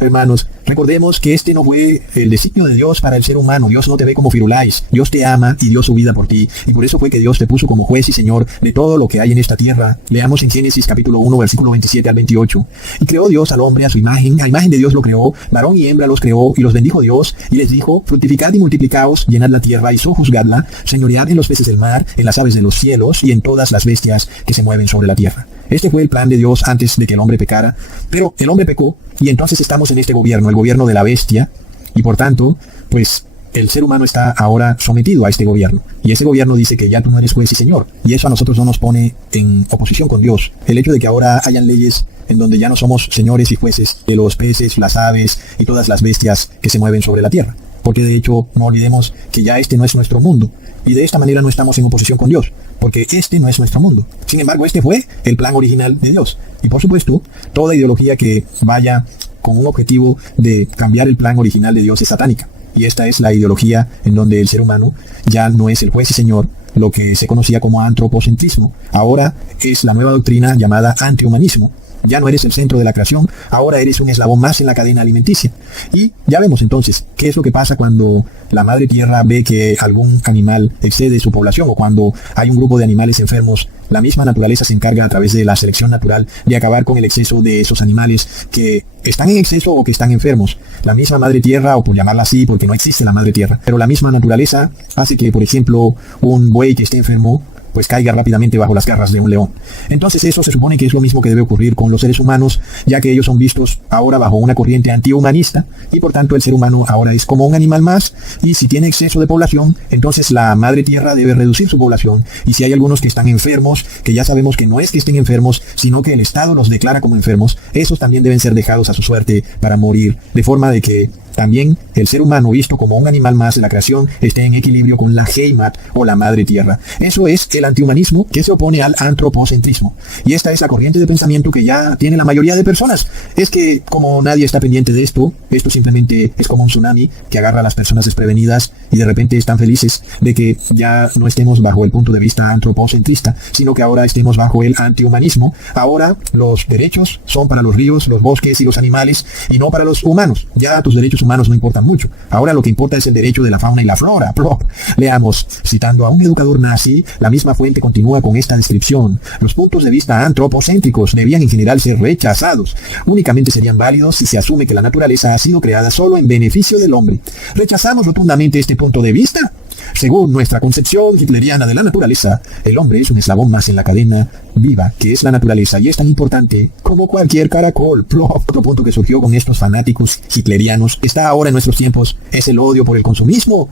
Hermanos, recordemos que este no fue el designio de Dios para el ser humano. Dios no te ve como Firulais. Dios te ama y dio su vida por ti. Y por eso fue que Dios te puso como juez y señor de todo lo que hay en esta tierra. Leamos en Génesis capítulo 1, versículo 27 al 28. Y creó Dios al hombre a su imagen. A imagen de Dios lo creó. Varón y hembra los creó. Y los bendijo Dios. Y les dijo, fructificad y multiplicaos, llenad la tierra y sojuzgadla, señoread en los peces del mar, en las aves de los cielos y en todas las bestias que se mueven sobre la tierra. Este fue el plan de Dios antes de que el hombre pecara, pero el hombre pecó y entonces estamos en este gobierno, el gobierno de la bestia, y por tanto, pues el ser humano está ahora sometido a este gobierno. Y ese gobierno dice que ya tú no eres juez y señor, y eso a nosotros no nos pone en oposición con Dios. El hecho de que ahora hayan leyes en donde ya no somos señores y jueces de los peces, las aves y todas las bestias que se mueven sobre la tierra. Porque de hecho, no olvidemos que ya este no es nuestro mundo. Y de esta manera no estamos en oposición con Dios, porque este no es nuestro mundo. Sin embargo, este fue el plan original de Dios. Y por supuesto, toda ideología que vaya con un objetivo de cambiar el plan original de Dios es satánica. Y esta es la ideología en donde el ser humano ya no es el juez y señor, lo que se conocía como antropocentrismo. Ahora es la nueva doctrina llamada antihumanismo. Ya no eres el centro de la creación, ahora eres un eslabón más en la cadena alimenticia. Y ya vemos entonces qué es lo que pasa cuando la madre tierra ve que algún animal excede su población, o cuando hay un grupo de animales enfermos. La misma naturaleza se encarga a través de la selección natural de acabar con el exceso de esos animales que están en exceso o que están enfermos. La misma madre tierra, o por llamarla así porque no existe la madre tierra, pero la misma naturaleza hace que, por ejemplo, un buey que esté enfermo pues caiga rápidamente bajo las garras de un león. Entonces eso se supone que es lo mismo que debe ocurrir con los seres humanos, ya que ellos son vistos ahora bajo una corriente antihumanista, y por tanto el ser humano ahora es como un animal más, y si tiene exceso de población, entonces la madre tierra debe reducir su población, y si hay algunos que están enfermos, que ya sabemos que no es que estén enfermos, sino que el Estado los declara como enfermos, esos también deben ser dejados a su suerte para morir, de forma de que también el ser humano, visto como un animal más de la creación, esté en equilibrio con la Heimat o la madre tierra. Eso es el antihumanismo que se opone al antropocentrismo. Y esta es la corriente de pensamiento que ya tiene la mayoría de personas. Es que como nadie está pendiente de esto simplemente es como un tsunami que agarra a las personas desprevenidas y de repente están felices de que ya no estemos bajo el punto de vista antropocentrista, sino que ahora estemos bajo el antihumanismo. Ahora los derechos son para los ríos, los bosques y los animales y no para los humanos. Ya tus derechos humanos no importan mucho. Ahora lo que importa es el derecho de la fauna y la flora. Plop. Leamos, citando a un educador nazi, la misma fuente continúa con esta descripción. Los puntos de vista antropocéntricos debían en general ser rechazados. Únicamente serían válidos si se asume que la naturaleza ha sido creada solo en beneficio del hombre. ¿Rechazamos rotundamente este punto de vista? Según nuestra concepción hitleriana de la naturaleza, el hombre es un eslabón más en la cadena viva que es la naturaleza y es tan importante como cualquier caracol. Otro punto que surgió con estos fanáticos hitlerianos está ahora en nuestros tiempos es el odio por el consumismo.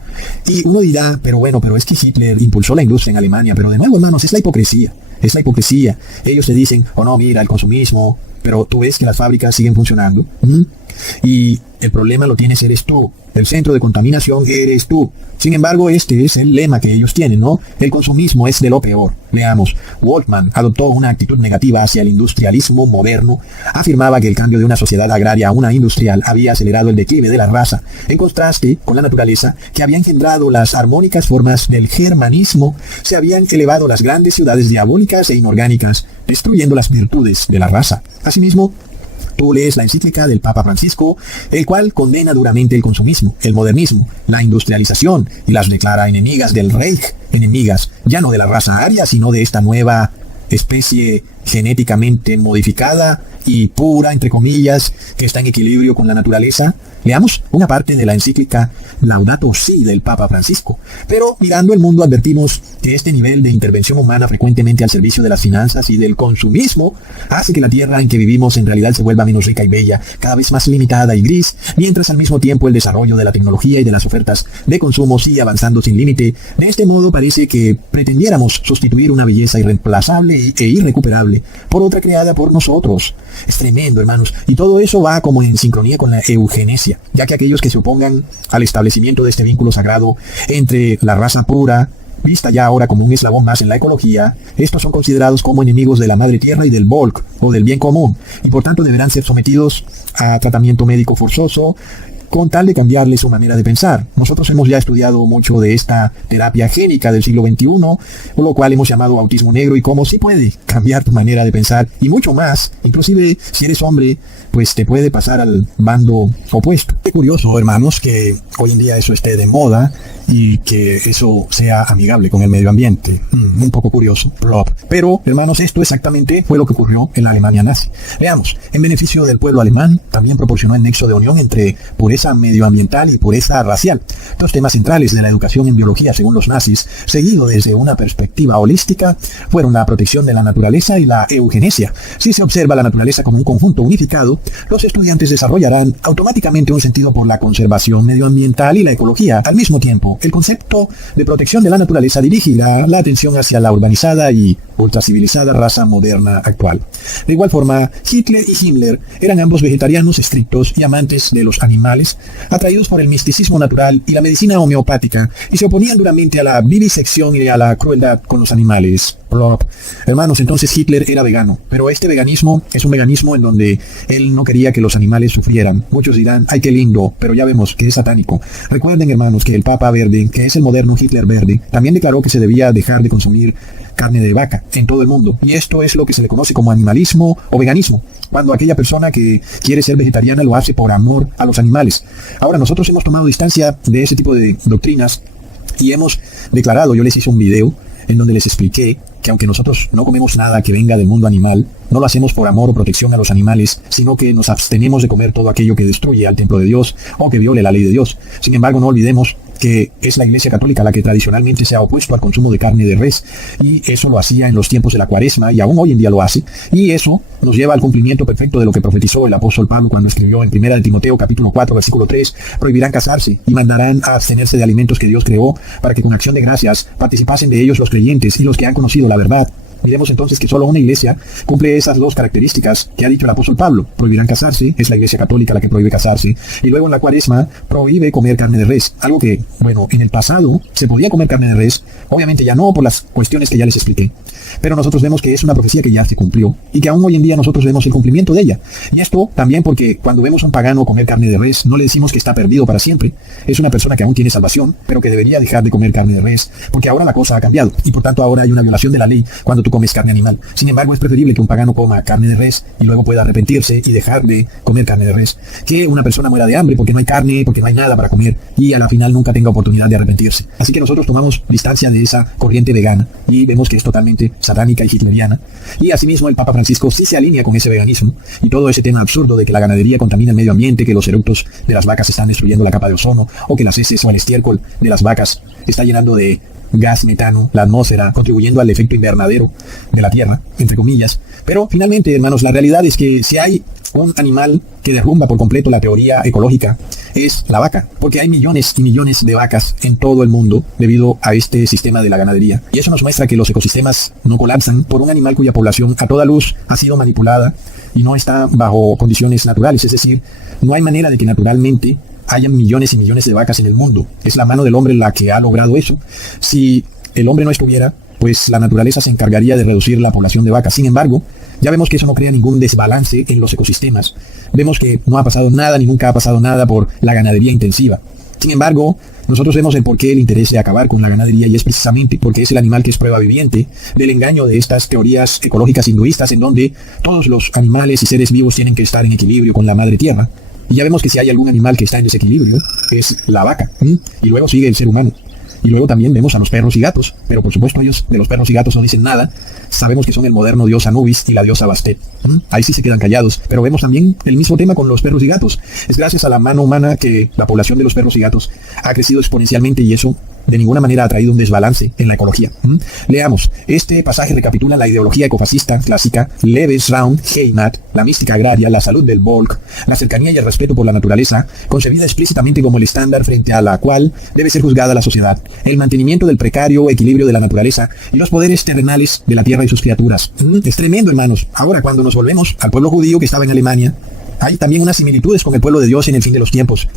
Y uno dirá, pero es que Hitler impulsó la industria en Alemania, pero de nuevo, hermanos, es la hipocresía. Es la hipocresía. Ellos te dicen, oh no, mira, el consumismo, pero tú ves que las fábricas siguen funcionando. Y el problema lo tienes eres tú. El centro de contaminación eres tú. Sin embargo, este es el lema que ellos tienen, ¿no? El consumismo es de lo peor. Leamos, Waltman adoptó una actitud negativa hacia el industrialismo moderno. Afirmaba que el cambio de una sociedad agraria a una industrial había acelerado el declive de la raza, en contraste con la naturaleza que había engendrado las armónicas formas del germanismo. Se habían elevado las grandes ciudades diabólicas e inorgánicas, destruyendo las virtudes de la raza. Asimismo, tú lees la encíclica del Papa Francisco, el cual condena duramente el consumismo, el modernismo, la industrialización y las declara enemigas del Reich, enemigas ya no de la raza aria, sino de esta nueva especie genéticamente modificada y pura, entre comillas, que está en equilibrio con la naturaleza. Leamos una parte de la encíclica Laudato Si del Papa Francisco. Pero mirando el mundo advertimos que este nivel de intervención humana frecuentemente al servicio de las finanzas y del consumismo hace que la tierra en que vivimos en realidad se vuelva menos rica y bella, cada vez más limitada y gris, mientras al mismo tiempo el desarrollo de la tecnología y de las ofertas de consumo sigue avanzando sin límite. De este modo parece que pretendiéramos sustituir una belleza irreemplazable e irrecuperable por otra creada por nosotros. Es tremendo, hermanos, y todo eso va como en sincronía con la eugenesia, ya que aquellos que se opongan al establecimiento de este vínculo sagrado entre la raza pura, vista ya ahora como un eslabón más en la ecología, estos son considerados como enemigos de la madre tierra y del Volk, o del bien común, y por tanto deberán ser sometidos a tratamiento médico forzoso, con tal de cambiarle su manera de pensar. Nosotros hemos ya estudiado mucho de esta terapia génica del siglo XXI, por lo cual hemos llamado autismo negro y cómo sí puede cambiar tu manera de pensar y mucho más. Inclusive si eres hombre, pues te puede pasar al bando opuesto. Qué curioso, hermanos, que hoy en día eso esté de moda y que eso sea amigable con el medio ambiente. Un poco curioso. Pero, hermanos, esto exactamente fue lo que ocurrió en la Alemania nazi. Veamos, en beneficio del pueblo alemán, también proporcionó el nexo de unión entre pureza medioambiental y pureza racial, dos temas centrales de la educación en biología según los nazis, seguido desde una perspectiva holística, fueron la protección de la naturaleza y la eugenesia. Si se observa la naturaleza como un conjunto unificado, los estudiantes desarrollarán automáticamente un sentido por la conservación medioambiental y la ecología. Al mismo tiempo, el concepto de protección de la naturaleza dirigirá la atención hacia la urbanizada y ultracivilizada raza moderna actual. De igual forma, Hitler y Himmler eran ambos vegetarianos estrictos y amantes de los animales, atraídos por el misticismo natural y la medicina homeopática, y se oponían duramente a la vivisección y a la crueldad con los animales. Hermanos, entonces Hitler era vegano, pero este veganismo es un veganismo en donde él no quería que los animales sufrieran. Muchos dirán, ay, qué lindo, pero ya vemos que es satánico. Recuerden, hermanos, que el Papa Verde, que es el moderno Hitler verde, también declaró que se debía dejar de consumir carne de vaca en todo el mundo, y esto es lo que se le conoce como animalismo o veganismo, cuando aquella persona que quiere ser vegetariana lo hace por amor a los animales. Ahora, nosotros hemos tomado distancia de ese tipo de doctrinas y hemos declarado, yo les hice un video en donde les expliqué que aunque nosotros no comemos nada que venga del mundo animal, no lo hacemos por amor o protección a los animales, sino que nos abstenemos de comer todo aquello que destruye al templo de Dios o que viole la ley de Dios. Sin embargo, no olvidemos que es la Iglesia Católica la que tradicionalmente se ha opuesto al consumo de carne de res, y eso lo hacía en los tiempos de la Cuaresma, y aún hoy en día lo hace, y eso nos lleva al cumplimiento perfecto de lo que profetizó el apóstol Pablo cuando escribió en 1 de Timoteo capítulo 4 versículo 3, prohibirán casarse y mandarán a abstenerse de alimentos que Dios creó, para que con acción de gracias participasen de ellos los creyentes y los que han conocido la verdad. Miremos entonces que solo una iglesia cumple esas dos características que ha dicho el apóstol Pablo. Prohibirán casarse, es la Iglesia Católica la que prohíbe casarse, y luego en la Cuaresma prohíbe comer carne de res, algo que, bueno, en el pasado se podía comer carne de res, obviamente ya no por las cuestiones que ya les expliqué, pero nosotros vemos que es una profecía que ya se cumplió, y que aún hoy en día nosotros vemos el cumplimiento de ella. Y esto también porque cuando vemos a un pagano comer carne de res, no le decimos que está perdido para siempre, es una persona que aún tiene salvación, pero que debería dejar de comer carne de res, porque ahora la cosa ha cambiado, y por tanto ahora hay una violación de la ley cuando tú comes carne animal. Sin embargo, es preferible que un pagano coma carne de res y luego pueda arrepentirse y dejar de comer carne de res, que una persona muera de hambre porque no hay carne, porque no hay nada para comer, y a la final nunca tenga oportunidad de arrepentirse. Así que nosotros tomamos distancia de esa corriente vegana y vemos que es totalmente satánica y hitleriana. Y asimismo el Papa Francisco sí se alinea con ese veganismo y todo ese tema absurdo de que la ganadería contamina el medio ambiente, que los eructos de las vacas están destruyendo la capa de ozono, o que las heces o el estiércol de las vacas está llenando de gas metano la atmósfera, contribuyendo al efecto invernadero de la Tierra, entre comillas. Pero finalmente, hermanos, la realidad es que si hay un animal que derrumba por completo la teoría ecológica es la vaca, porque hay millones y millones de vacas en todo el mundo debido a este sistema de la ganadería. Y eso nos muestra que los ecosistemas no colapsan por un animal cuya población a toda luz ha sido manipulada y no está bajo condiciones naturales, es decir, no hay manera de que naturalmente hayan millones y millones de vacas en el mundo. Es la mano del hombre la que ha logrado eso. Si el hombre no estuviera, pues la naturaleza se encargaría de reducir la población de vacas. Sin embargo, ya vemos que eso no crea ningún desbalance en los ecosistemas. Vemos que no ha pasado nada, ni nunca ha pasado nada por la ganadería intensiva. Sin embargo, nosotros vemos el porqué el interés de acabar con la ganadería, y es precisamente porque es el animal que es prueba viviente del engaño de estas teorías ecológicas hinduistas, en donde todos los animales y seres vivos tienen que estar en equilibrio con la madre tierra. Y ya vemos que si hay algún animal que está en desequilibrio, es la vaca. Y luego sigue el ser humano. Y luego también vemos a los perros y gatos, pero por supuesto ellos de los perros y gatos no dicen nada. Sabemos que son el moderno dios Anubis y la diosa Bastet. Ahí sí se quedan callados, pero vemos también el mismo tema con los perros y gatos. Es gracias a la mano humana que la población de los perros y gatos ha crecido exponencialmente, y eso de ninguna manera ha traído un desbalance en la ecología. Leamos, este pasaje recapitula la ideología ecofascista clásica, Lebensraum, Heimat, la mística agraria, la salud del Volk, la cercanía y el respeto por la naturaleza, concebida explícitamente como el estándar frente a la cual debe ser juzgada la sociedad, el mantenimiento del precario equilibrio de la naturaleza y los poderes terrenales de la tierra y sus criaturas. Es tremendo, hermanos. Ahora, cuando nos volvemos al pueblo judío que estaba en Alemania, hay también unas similitudes con el pueblo de Dios en el fin de los tiempos.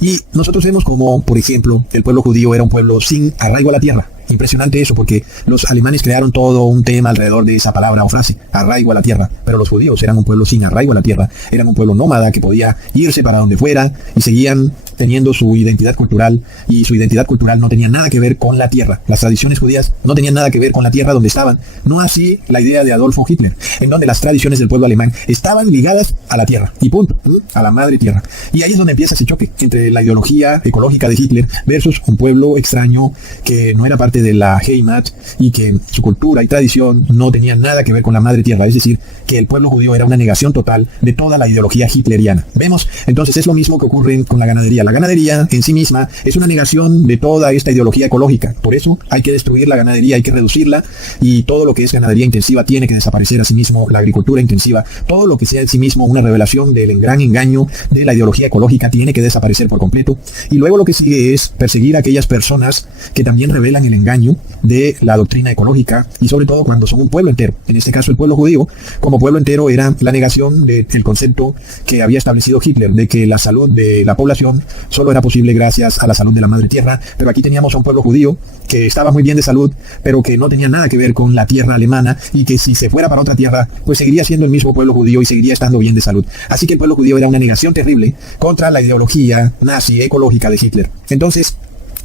Y nosotros vemos como, por ejemplo, el pueblo judío era un pueblo sin arraigo a la tierra. Impresionante eso, porque los alemanes crearon todo un tema alrededor de esa palabra o frase, arraigo a la tierra. Pero los judíos eran un pueblo sin arraigo a la tierra. Eran un pueblo nómada que podía irse para donde fuera y seguían teniendo su identidad cultural, y su identidad cultural no tenía nada que ver con la tierra. Las tradiciones judías no tenían nada que ver con la tierra donde estaban. No así la idea de Adolfo Hitler, en donde las tradiciones del pueblo alemán estaban ligadas a la tierra, y punto, a la madre tierra. Y ahí es donde empieza ese choque entre la ideología ecológica de Hitler versus un pueblo extraño que no era parte de la Heimat y que su cultura y tradición no tenían nada que ver con la madre tierra. Es decir, que el pueblo judío era una negación total de toda la ideología hitleriana. Vemos, entonces es lo mismo que ocurre con la ganadería. La ganadería en sí misma es una negación de toda esta ideología ecológica. Por eso hay que destruir la ganadería, hay que reducirla, y todo lo que es ganadería intensiva tiene que desaparecer. Asimismo, la agricultura intensiva, todo lo que sea en sí mismo una revelación del gran engaño de la ideología ecológica tiene que desaparecer por completo. Y luego lo que sigue es perseguir a aquellas personas que también revelan el engaño de la doctrina ecológica, y sobre todo cuando son un pueblo entero. En este caso el pueblo judío como pueblo entero era la negación del concepto que había establecido Hitler, de que la salud de la población solo era posible gracias a la salud de la madre tierra. Pero aquí teníamos a un pueblo judío que estaba muy bien de salud, pero que no tenía nada que ver con la tierra alemana, y que si se fuera para otra tierra, pues seguiría siendo el mismo pueblo judío y seguiría estando bien de salud. Así que el pueblo judío era una negación terrible contra la ideología nazi ecológica de Hitler. Entonces,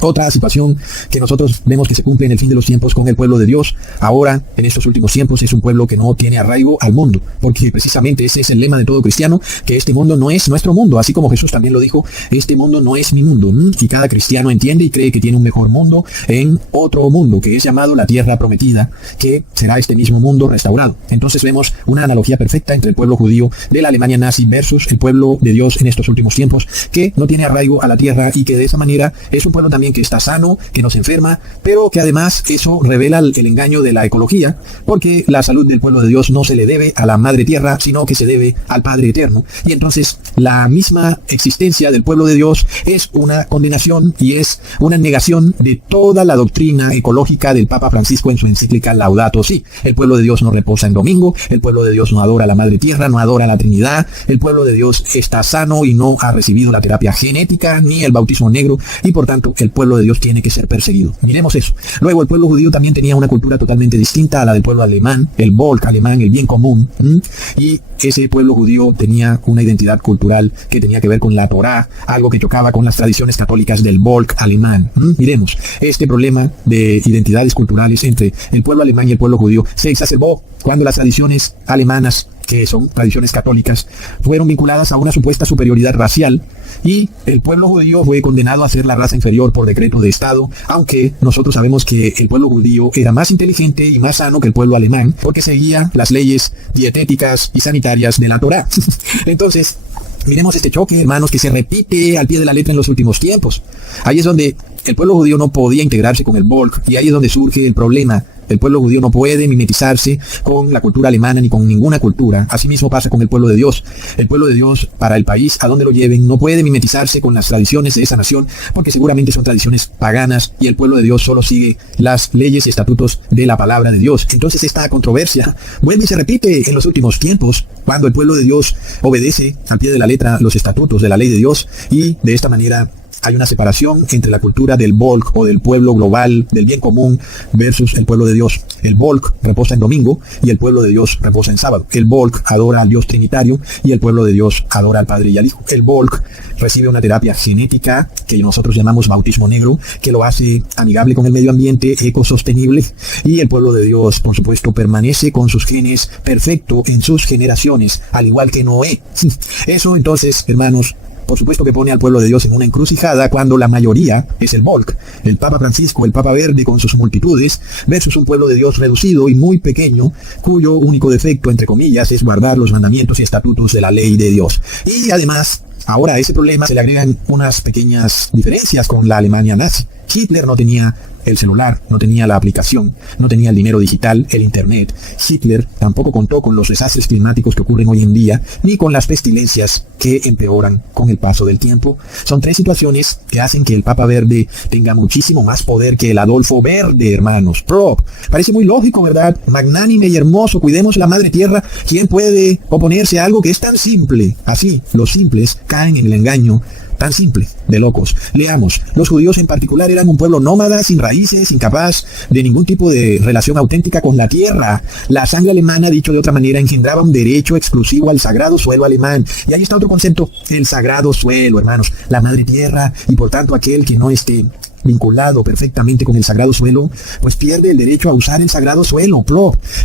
otra situación que nosotros vemos que se cumple en el fin de los tiempos con el pueblo de Dios, ahora, en estos últimos tiempos, es un pueblo que no tiene arraigo al mundo, porque precisamente ese es el lema de todo cristiano, que este mundo no es nuestro mundo, así como Jesús también lo dijo, este mundo no es mi mundo, y cada cristiano entiende y cree que tiene un mejor mundo en otro mundo, que es llamado la tierra prometida, que será este mismo mundo restaurado. Entonces vemos una analogía perfecta entre el pueblo judío de la Alemania nazi versus el pueblo de Dios en estos últimos tiempos, que no tiene arraigo a la tierra, y que de esa manera es un pueblo también que está sano, que no se enferma, pero que además eso revela el engaño de la ecología, porque la salud del pueblo de Dios no se le debe a la madre tierra, sino que se debe al Padre eterno. Y entonces la misma existencia del pueblo de Dios es una condenación y es una negación de toda la doctrina ecológica del Papa Francisco en su encíclica Laudato Si. El pueblo de Dios no reposa en domingo, el pueblo de Dios no adora a la madre tierra, no adora a la Trinidad, el pueblo de Dios está sano y no ha recibido la terapia genética ni el bautismo negro, y por tanto el pueblo de Dios tiene que ser perseguido. Miremos eso. Luego, el pueblo judío también tenía una cultura totalmente distinta a la del pueblo alemán, el Volk alemán, el bien común, y ese pueblo judío tenía una identidad cultural que tenía que ver con la Torá, algo que chocaba con las tradiciones católicas del Volk alemán. Miremos, este problema de identidades culturales entre el pueblo alemán y el pueblo judío se exacerbó cuando las tradiciones alemanas, que son tradiciones católicas, fueron vinculadas a una supuesta superioridad racial, y el pueblo judío fue condenado a ser la raza inferior por decreto de Estado, aunque nosotros sabemos que el pueblo judío era más inteligente y más sano que el pueblo alemán, porque seguía las leyes dietéticas y sanitarias de la Torá. Entonces, miremos este choque, hermanos, que se repite al pie de la letra en los últimos tiempos. Ahí es donde el pueblo judío no podía integrarse con el Volk, y ahí es donde surge el problema El pueblo judío no puede mimetizarse con la cultura alemana ni con ninguna cultura. Asimismo pasa con el pueblo de Dios. El pueblo de Dios, para el país a donde lo lleven, no puede mimetizarse con las tradiciones de esa nación, porque seguramente son tradiciones paganas, y el pueblo de Dios solo sigue las leyes y estatutos de la palabra de Dios. Entonces esta controversia vuelve y se repite en los últimos tiempos, cuando el pueblo de Dios obedece al pie de la letra los estatutos de la ley de Dios, y de esta manera hay una separación entre la cultura del Volk o del pueblo global, del bien común, versus el pueblo de Dios. El Volk reposa en domingo y el pueblo de Dios reposa en sábado. El Volk adora al Dios trinitario y el pueblo de Dios adora al Padre y al Hijo. El Volk recibe una terapia genética que nosotros llamamos bautismo negro, que lo hace amigable con el medio ambiente, ecosostenible, y el pueblo de Dios, por supuesto, permanece con sus genes perfecto en sus generaciones, al igual que Noé. Eso entonces, hermanos, por supuesto que pone al pueblo de Dios en una encrucijada cuando la mayoría es el Volk, el Papa Francisco, el Papa Verde con sus multitudes, versus un pueblo de Dios reducido y muy pequeño, cuyo único defecto, entre comillas, es guardar los mandamientos y estatutos de la ley de Dios. Y además, ahora a ese problema se le agregan unas pequeñas diferencias con la Alemania nazi. Hitler no tenía el celular, no tenía la aplicación, no tenía el dinero digital, el internet. Hitler tampoco contó con los desastres climáticos que ocurren hoy en día, ni con las pestilencias que empeoran con el paso del tiempo. Son tres situaciones que hacen que el Papa Verde tenga muchísimo más poder que el Adolfo Verde, hermanos. Parece muy lógico, ¿verdad? Magnánime y hermoso, cuidemos la madre tierra. ¿Quién puede oponerse a algo que es tan simple? Así, los simples caen en el engaño tan simple, de locos. Leamos, los judíos en particular eran un pueblo nómada, sin raíces, incapaz de ningún tipo de relación auténtica con la tierra. La sangre alemana, dicho de otra manera, engendraba un derecho exclusivo al sagrado suelo alemán. Y ahí está otro concepto, el sagrado suelo, hermanos, la madre tierra, y por tanto aquel que no esté vinculado perfectamente con el sagrado suelo, pues pierde el derecho a usar el sagrado suelo.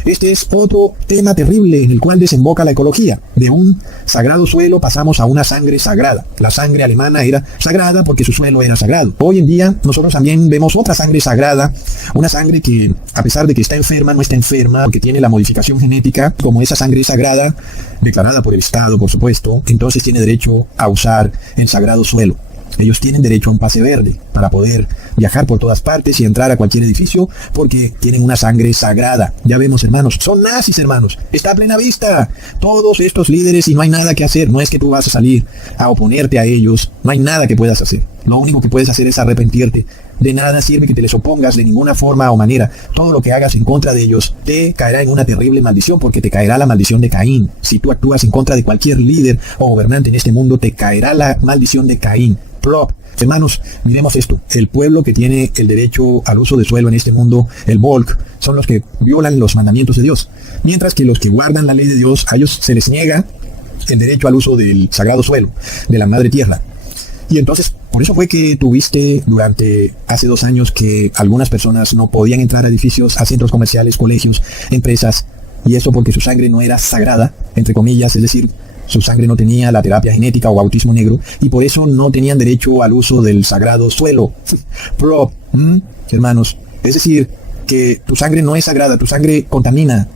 Este es otro tema terrible en el cual desemboca la ecología. De un sagrado suelo pasamos a una sangre sagrada. La sangre alemana era sagrada porque su suelo era sagrado. Hoy en día nosotros también vemos otra sangre sagrada, una sangre que, a pesar de que está enferma, no está enferma porque tiene la modificación genética. Como esa sangre es sagrada, declarada por el Estado, por supuesto, entonces tiene derecho a usar el sagrado suelo. Ellos tienen derecho a un pase verde para poder viajar por todas partes y entrar a cualquier edificio porque tienen una sangre sagrada. Ya vemos, hermanos, son nazis, hermanos. Está a plena vista. Todos estos líderes, y no hay nada que hacer. No es que tú vas a salir a oponerte a ellos. No hay nada que puedas hacer. Lo único que puedes hacer es arrepentirte. De nada sirve que te les opongas de ninguna forma o manera. Todo lo que hagas en contra de ellos te caerá en una terrible maldición, porque te caerá la maldición de Caín. Si tú actúas en contra de cualquier líder o gobernante en este mundo, te caerá la maldición de Caín. Hermanos, miremos esto. El pueblo que tiene el derecho al uso de suelo en este mundo, el Volk, son los que violan los mandamientos de Dios. Mientras que los que guardan la ley de Dios, a ellos se les niega el derecho al uso del sagrado suelo, de la madre tierra. Y entonces, por eso fue que tuviste durante hace 2 años que algunas personas no podían entrar a edificios, a centros comerciales, colegios, empresas, y eso porque su sangre no era sagrada, entre comillas, es decir, su sangre no tenía la terapia genética o bautismo negro, y por eso no tenían derecho al uso del sagrado suelo. Hermanos, es decir, que tu sangre no es sagrada, tu sangre contamina.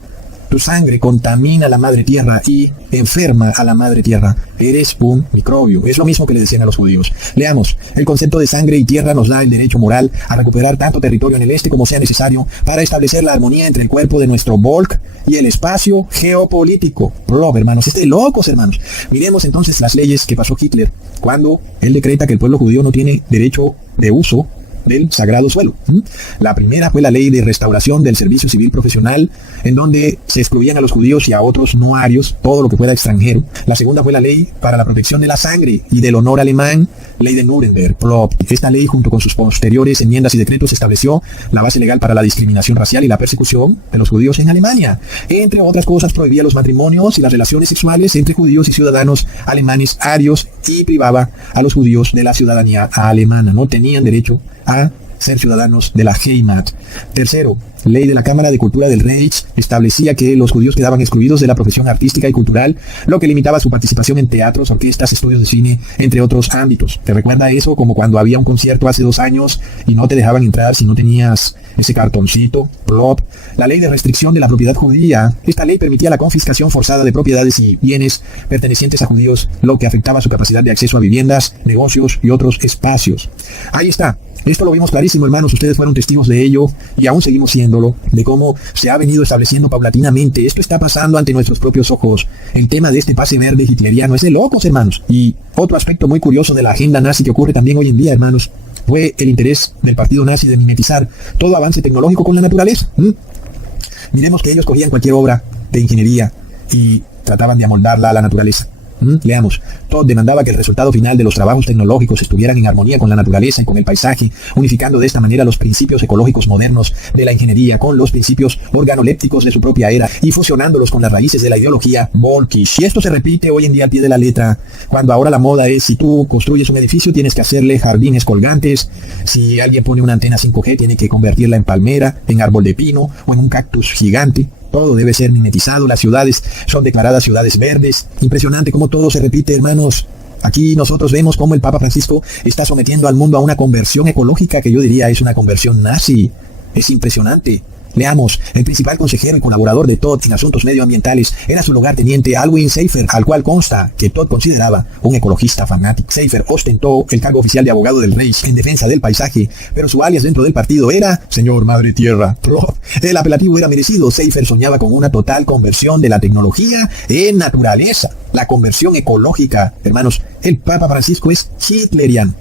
Tu sangre contamina la madre tierra y enferma a la madre tierra. Eres un microbio. Es lo mismo que le decían a los judíos. Leamos. El concepto de sangre y tierra nos da el derecho moral a recuperar tanto territorio en el este como sea necesario para establecer la armonía entre el cuerpo de nuestro Volk y el espacio geopolítico. Hermanos, es de locos, hermanos. Miremos entonces las leyes que pasó Hitler cuando él decreta que el pueblo judío no tiene derecho de uso del sagrado suelo. La primera fue la ley de restauración del servicio civil profesional, en donde se excluían a los judíos y a otros no arios, todo lo que fuera extranjero. La segunda fue la ley para la protección de la sangre y del honor alemán, ley de Nuremberg. Esta ley, junto con sus posteriores enmiendas y decretos, estableció la base legal para la discriminación racial y la persecución de los judíos en Alemania. Entre otras cosas, prohibía los matrimonios y las relaciones sexuales entre judíos y ciudadanos alemanes arios y privaba a los judíos de la ciudadanía alemana. No tenían derecho a ser ciudadanos de la Heimat. Tercero, ley de la Cámara de Cultura del Reich establecía que los judíos quedaban excluidos de la profesión artística y cultural, lo que limitaba su participación en teatros, orquestas, estudios de cine, entre otros ámbitos. ¿Te recuerda eso? Como cuando había un concierto hace 2 años y no te dejaban entrar si no tenías ese cartoncito. La ley de restricción de la propiedad judía. Esta ley permitía la confiscación forzada de propiedades y bienes pertenecientes a judíos, lo que afectaba su capacidad de acceso a viviendas, negocios y otros espacios. Ahí está. Esto lo vimos clarísimo, hermanos, ustedes fueron testigos de ello y aún seguimos siéndolo, de cómo se ha venido estableciendo paulatinamente. Esto está pasando ante nuestros propios ojos. El tema de este pase verde hitleriano es de locos, hermanos. Y otro aspecto muy curioso de la agenda nazi que ocurre también hoy en día, hermanos, fue el interés del partido nazi de mimetizar todo avance tecnológico con la naturaleza. Miremos que ellos cogían cualquier obra de ingeniería y trataban de amoldarla a la naturaleza. Leamos. Todd demandaba que el resultado final de los trabajos tecnológicos estuvieran en armonía con la naturaleza y con el paisaje, unificando de esta manera los principios ecológicos modernos de la ingeniería con los principios organolépticos de su propia era y fusionándolos con las raíces de la ideología Volkisch. Y esto se repite hoy en día al pie de la letra, cuando ahora la moda es: si tú construyes un edificio tienes que hacerle jardines colgantes, si alguien pone una antena 5G tiene que convertirla en palmera, en árbol de pino o en un cactus gigante. Todo debe ser mimetizado, las ciudades son declaradas ciudades verdes. Impresionante cómo todo se repite, hermanos. Aquí nosotros vemos cómo el Papa Francisco está sometiendo al mundo a una conversión ecológica que yo diría es una conversión nazi. Es impresionante. Leamos, el principal consejero y colaborador de Todd en asuntos medioambientales era su lugarteniente Alwin Seifer, al cual consta que Todd consideraba un ecologista fanático. Seifer ostentó el cargo oficial de abogado del Reich en defensa del paisaje, pero su alias dentro del partido era Señor Madre Tierra. El apelativo era merecido. Seifer soñaba con una total conversión de la tecnología en naturaleza, la conversión ecológica. Hermanos, el Papa Francisco es hitleriano.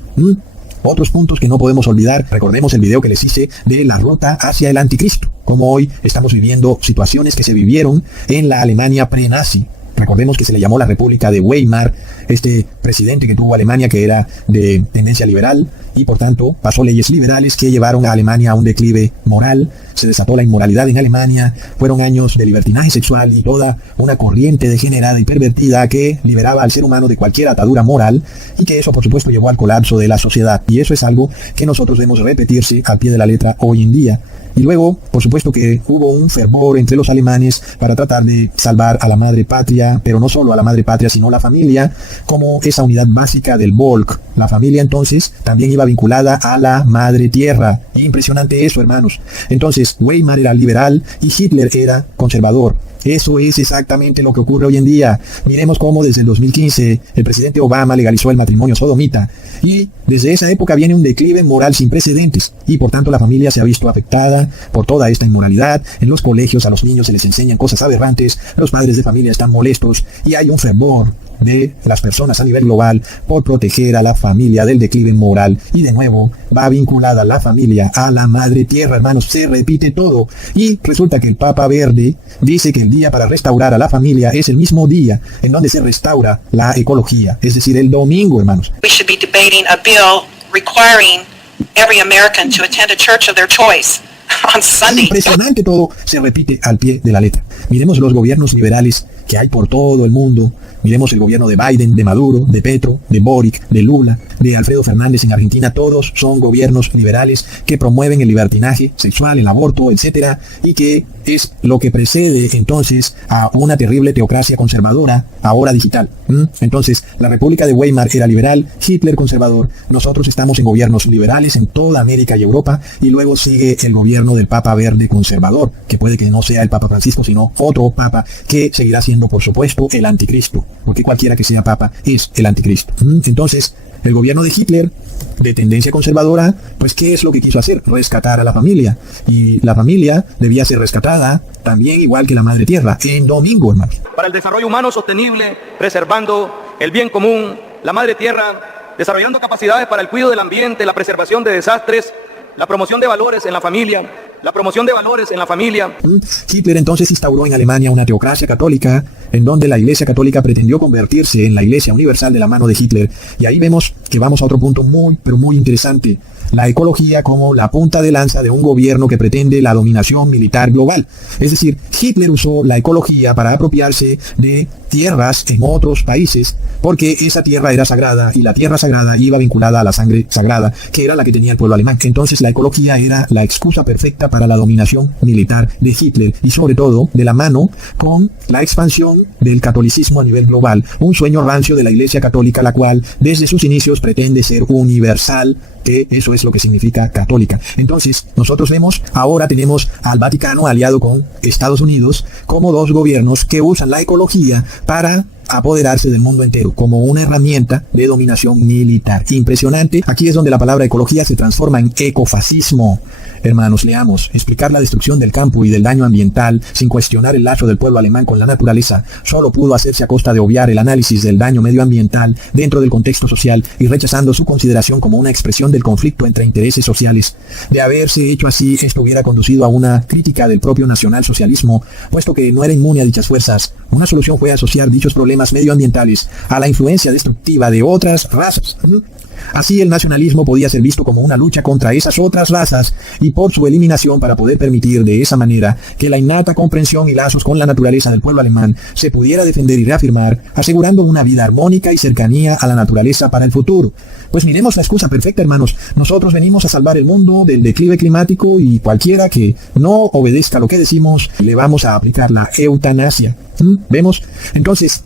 Otros puntos que no podemos olvidar, recordemos el video que les hice de la ruta hacia el anticristo, como hoy estamos viviendo situaciones que se vivieron en la Alemania pre-nazi. Recordemos que se le llamó la República de Weimar, este presidente que tuvo Alemania que era de tendencia liberal y por tanto pasó leyes liberales que llevaron a Alemania a un declive moral. Se desató la inmoralidad en Alemania, fueron años de libertinaje sexual y toda una corriente degenerada y pervertida que liberaba al ser humano de cualquier atadura moral y que eso por supuesto llevó al colapso de la sociedad. Y eso es algo que nosotros vemos repetirse al pie de la letra hoy en día. Y luego, por supuesto que hubo un fervor entre los alemanes para tratar de salvar a la madre patria, pero no solo a la madre patria, sino la familia, como esa unidad básica del Volk. La familia entonces también iba vinculada a la madre tierra. Impresionante eso, hermanos. Entonces, Weimar era liberal y Hitler era conservador. Eso es exactamente lo que ocurre hoy en día. Miremos cómo desde el 2015 el presidente Obama legalizó el matrimonio sodomita y desde esa época viene un declive moral sin precedentes y por tanto la familia se ha visto afectada por toda esta inmoralidad. En los colegios a los niños se les enseñan cosas aberrantes, los padres de familia están molestos y hay un fervor de las personas a nivel global por proteger a la familia del declive moral. Y de nuevo va vinculada la familia a la madre tierra, hermanos. Se repite todo y resulta que el Papa Verde dice que el día para restaurar a la familia es el mismo día en donde se restaura la ecología, es decir, el domingo, hermanos. We should be debating a bill requiring every American to attend a church of their choice on Sunday. Impresionante, todo se repite al pie de la letra. Miremos los gobiernos liberales que hay por todo el mundo. Miremos el gobierno de Biden, de Maduro, de Petro, de Boric, de Lula, de Alfredo Fernández en Argentina. Todos son gobiernos liberales que promueven el libertinaje sexual, el aborto, etcétera, y que es lo que precede entonces a una terrible teocracia conservadora, ahora digital. Entonces, la República de Weimar era liberal, Hitler conservador. Nosotros estamos en gobiernos liberales en toda América y Europa, y luego sigue el gobierno del Papa Verde conservador, que puede que no sea el Papa Francisco, sino otro Papa, que seguirá siendo, por supuesto, el anticristo, porque cualquiera que sea Papa es el anticristo. Entonces, el gobierno de Hitler, de tendencia conservadora, pues ¿qué es lo que quiso hacer? Rescatar a la familia. Y la familia debía ser rescatada también igual que la madre tierra, en domingo, hermano. Para el desarrollo humano sostenible, preservando el bien común, la madre tierra, desarrollando capacidades para el cuidado del ambiente, la preservación de desastres, la promoción de valores en la familia, Hitler entonces instauró en Alemania una teocracia católica, en donde la Iglesia Católica pretendió convertirse en la Iglesia Universal de la mano de Hitler. Y ahí vemos que vamos a otro punto muy, pero muy interesante. La ecología como la punta de lanza de un gobierno que pretende la dominación militar global. Es decir, Hitler usó la ecología para apropiarse de tierras en otros países, porque esa tierra era sagrada y la tierra sagrada iba vinculada a la sangre sagrada, que era la que tenía el pueblo alemán. Entonces la ecología era la excusa perfecta para la dominación militar de Hitler y sobre todo de la mano con la expansión del catolicismo a nivel global, un sueño rancio de la Iglesia Católica, la cual desde sus inicios pretende ser universal, que eso es lo que significa católica. Entonces, nosotros vemos, ahora tenemos al Vaticano aliado con Estados Unidos como dos gobiernos que usan la ecología para apoderarse del mundo entero como una herramienta de dominación militar. Impresionante. Aquí es donde la palabra ecología se transforma en ecofascismo. Hermanos, leamos. Explicar la destrucción del campo y del daño ambiental sin cuestionar el lazo del pueblo alemán con la naturaleza solo pudo hacerse a costa de obviar el análisis del daño medioambiental dentro del contexto social y rechazando su consideración como una expresión del conflicto entre intereses sociales. De haberse hecho así, esto hubiera conducido a una crítica del propio nacionalsocialismo, puesto que no era inmune a dichas fuerzas. Una solución fue asociar dichos problemas medioambientales a la influencia destructiva de otras razas. Así el nacionalismo podía ser visto como una lucha contra esas otras razas y por su eliminación para poder permitir de esa manera que la innata comprensión y lazos con la naturaleza del pueblo alemán se pudiera defender y reafirmar, asegurando una vida armónica y cercanía a la naturaleza para el futuro. Pues miremos la excusa perfecta, hermanos. Nosotros venimos a salvar el mundo del declive climático y cualquiera que no obedezca lo que decimos, le vamos a aplicar la eutanasia. ¿Vemos? Entonces,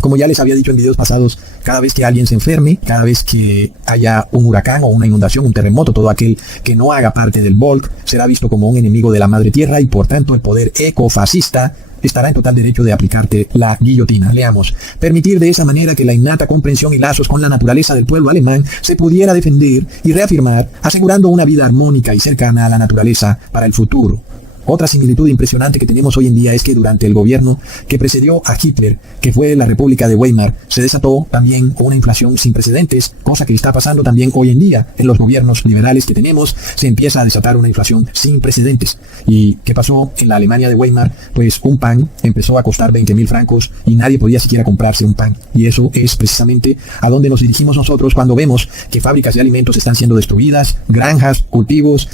como ya les había dicho en videos pasados, cada vez que alguien se enferme, cada vez que haya un huracán o una inundación, un terremoto, todo aquel que no haga parte del Volk será visto como un enemigo de la madre tierra y por tanto el poder ecofascista estará en total derecho de aplicarte la guillotina. Leamos. Permitir de esa manera que la innata comprensión y lazos con la naturaleza del pueblo alemán se pudiera defender y reafirmar, asegurando una vida armónica y cercana a la naturaleza para el futuro. Otra similitud impresionante que tenemos hoy en día es que durante el gobierno que precedió a Hitler, que fue la República de Weimar, se desató también una inflación sin precedentes, cosa que está pasando también hoy en día. En los gobiernos liberales que tenemos se empieza a desatar una inflación sin precedentes. ¿Y qué pasó en la Alemania de Weimar? Pues un pan empezó a costar 20.000 francos y nadie podía siquiera comprarse un pan. Y eso es precisamente a donde nos dirigimos nosotros cuando vemos que fábricas de alimentos están siendo destruidas, granjas, cultivos,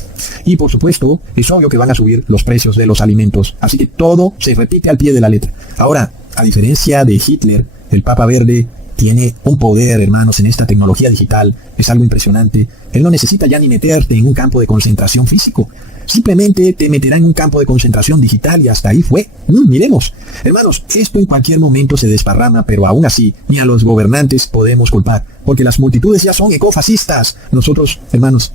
y por supuesto es obvio que van a subir los precios de los alimentos. Así que todo se repite al pie de la letra. Ahora, a diferencia de Hitler, el Papa Verde tiene un poder, hermanos, en esta tecnología digital. Es algo impresionante. Él no necesita ya ni meterte en un campo de concentración físico. Simplemente te meterá en un campo de concentración digital y hasta ahí fue. Miremos. Hermanos, esto en cualquier momento se desparrama, pero aún así, ni a los gobernantes podemos culpar, porque las multitudes ya son ecofascistas. Nosotros, hermanos,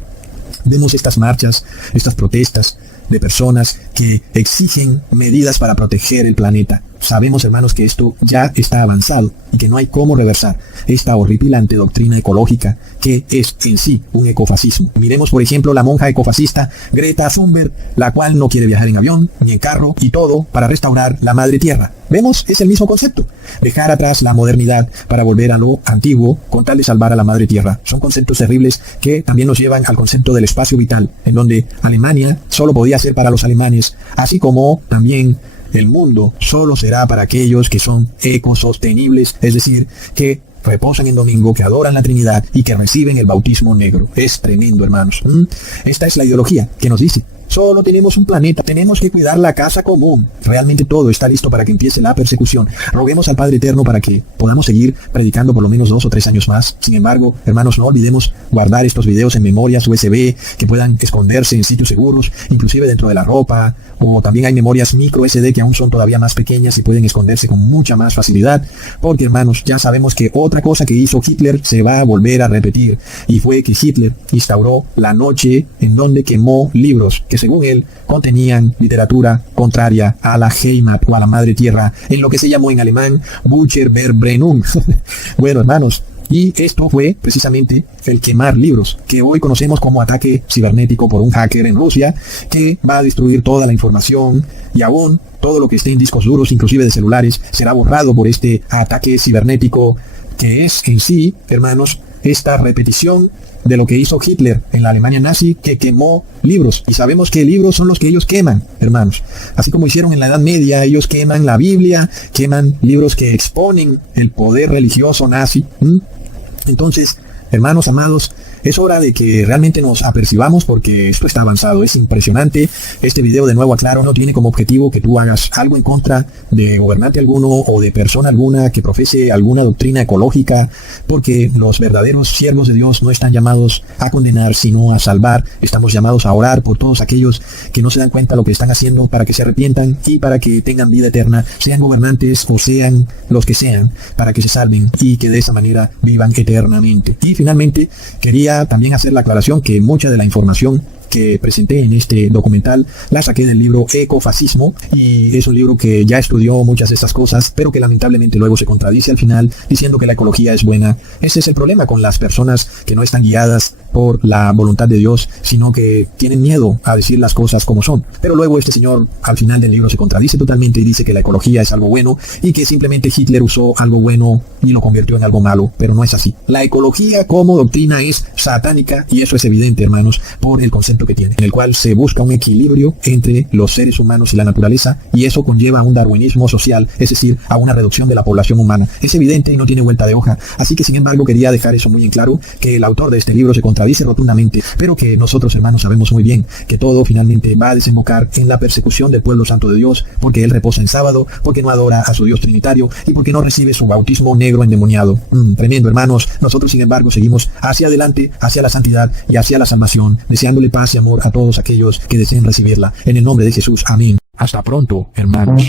vemos estas marchas, estas protestas de personas que exigen medidas para proteger el planeta. Sabemos, hermanos, que esto ya está avanzado y que no hay cómo reversar esta horripilante doctrina ecológica que es en sí un ecofascismo. Miremos, por ejemplo, la monja ecofascista Greta Thunberg, la cual no quiere viajar en avión ni en carro y todo para restaurar la madre tierra. ¿Vemos? Es el mismo concepto. Dejar atrás la modernidad para volver a lo antiguo con tal de salvar a la madre tierra. Son conceptos terribles que también nos llevan al concepto del espacio vital, en donde Alemania solo podía ser para los alemanes, así como también el mundo solo será para aquellos que son ecosostenibles, es decir, que reposan en domingo, que adoran la Trinidad y que reciben el bautismo negro. Es tremendo, hermanos. Esta es la ideología que nos dice: solo tenemos un planeta, tenemos que cuidar la casa común. Realmente todo está listo para que empiece la persecución. Roguemos al Padre Eterno para que podamos seguir predicando por lo menos 2 o 3 años más. Sin embargo, hermanos, no olvidemos guardar estos videos en memorias USB que puedan esconderse en sitios seguros, inclusive dentro de la ropa, o también hay memorias micro SD que aún son todavía más pequeñas y pueden esconderse con mucha más facilidad, porque, hermanos, ya sabemos que otra cosa que hizo Hitler se va a volver a repetir, y fue que Hitler instauró la noche en donde quemó libros que según él contenían literatura contraria a la Heimat o a la madre tierra, en lo que se llamó en alemán Bücherverbrennung. Bueno, hermanos, y esto fue precisamente el quemar libros, que hoy conocemos como ataque cibernético por un hacker en Rusia, que va a destruir toda la información y aún todo lo que esté en discos duros, inclusive de celulares, será borrado por este ataque cibernético, que es en sí, hermanos, esta repetición de lo que hizo Hitler en la Alemania nazi, que quemó libros. Y sabemos que libros son los que ellos queman, hermanos. Así como hicieron en la Edad Media, ellos queman la Biblia, queman libros que exponen el poder religioso nazi. Entonces, hermanos amados, es hora de que realmente nos apercibamos, porque esto está avanzado, es impresionante. Este video, de nuevo aclaro, no tiene como objetivo que tú hagas algo en contra de gobernante alguno o de persona alguna que profese alguna doctrina ecológica, porque los verdaderos siervos de Dios no están llamados a condenar, sino a salvar. Estamos llamados a orar por todos aquellos que no se dan cuenta de lo que están haciendo, para que se arrepientan y para que tengan vida eterna, sean gobernantes o sean los que sean, para que se salven y que de esa manera vivan eternamente. Y finalmente, quería también hacer la aclaración que mucha de la información que presenté en este documental la saqué del libro Ecofascismo, y es un libro que ya estudió muchas de estas cosas, pero que lamentablemente luego se contradice al final diciendo que la ecología es buena. Ese es el problema con las personas que no están guiadas por la voluntad de Dios, sino que tienen miedo a decir las cosas como son. Pero luego este señor al final del libro se contradice totalmente y dice que la ecología es algo bueno y que simplemente Hitler usó algo bueno y lo convirtió en algo malo, pero no es así. La ecología como doctrina es satánica, y eso es evidente, hermanos, por el concepto que tiene, en el cual se busca un equilibrio entre los seres humanos y la naturaleza, y eso conlleva a un darwinismo social, es decir, a una reducción de la población humana. Es evidente y no tiene vuelta de hoja. Así que, sin embargo, quería dejar eso muy en claro, que el autor de este libro se contradice rotundamente, pero que nosotros, hermanos, sabemos muy bien que todo finalmente va a desembocar en la persecución del pueblo santo de Dios, porque él reposa en sábado, porque no adora a su Dios trinitario y porque no recibe su bautismo negro endemoniado. Tremendo, hermanos. Nosotros, sin embargo, seguimos hacia adelante, hacia la santidad y hacia la salvación, deseándole paz y amor a todos aquellos que deseen recibirla. En el nombre de Jesús. Amén. Hasta pronto, hermanos.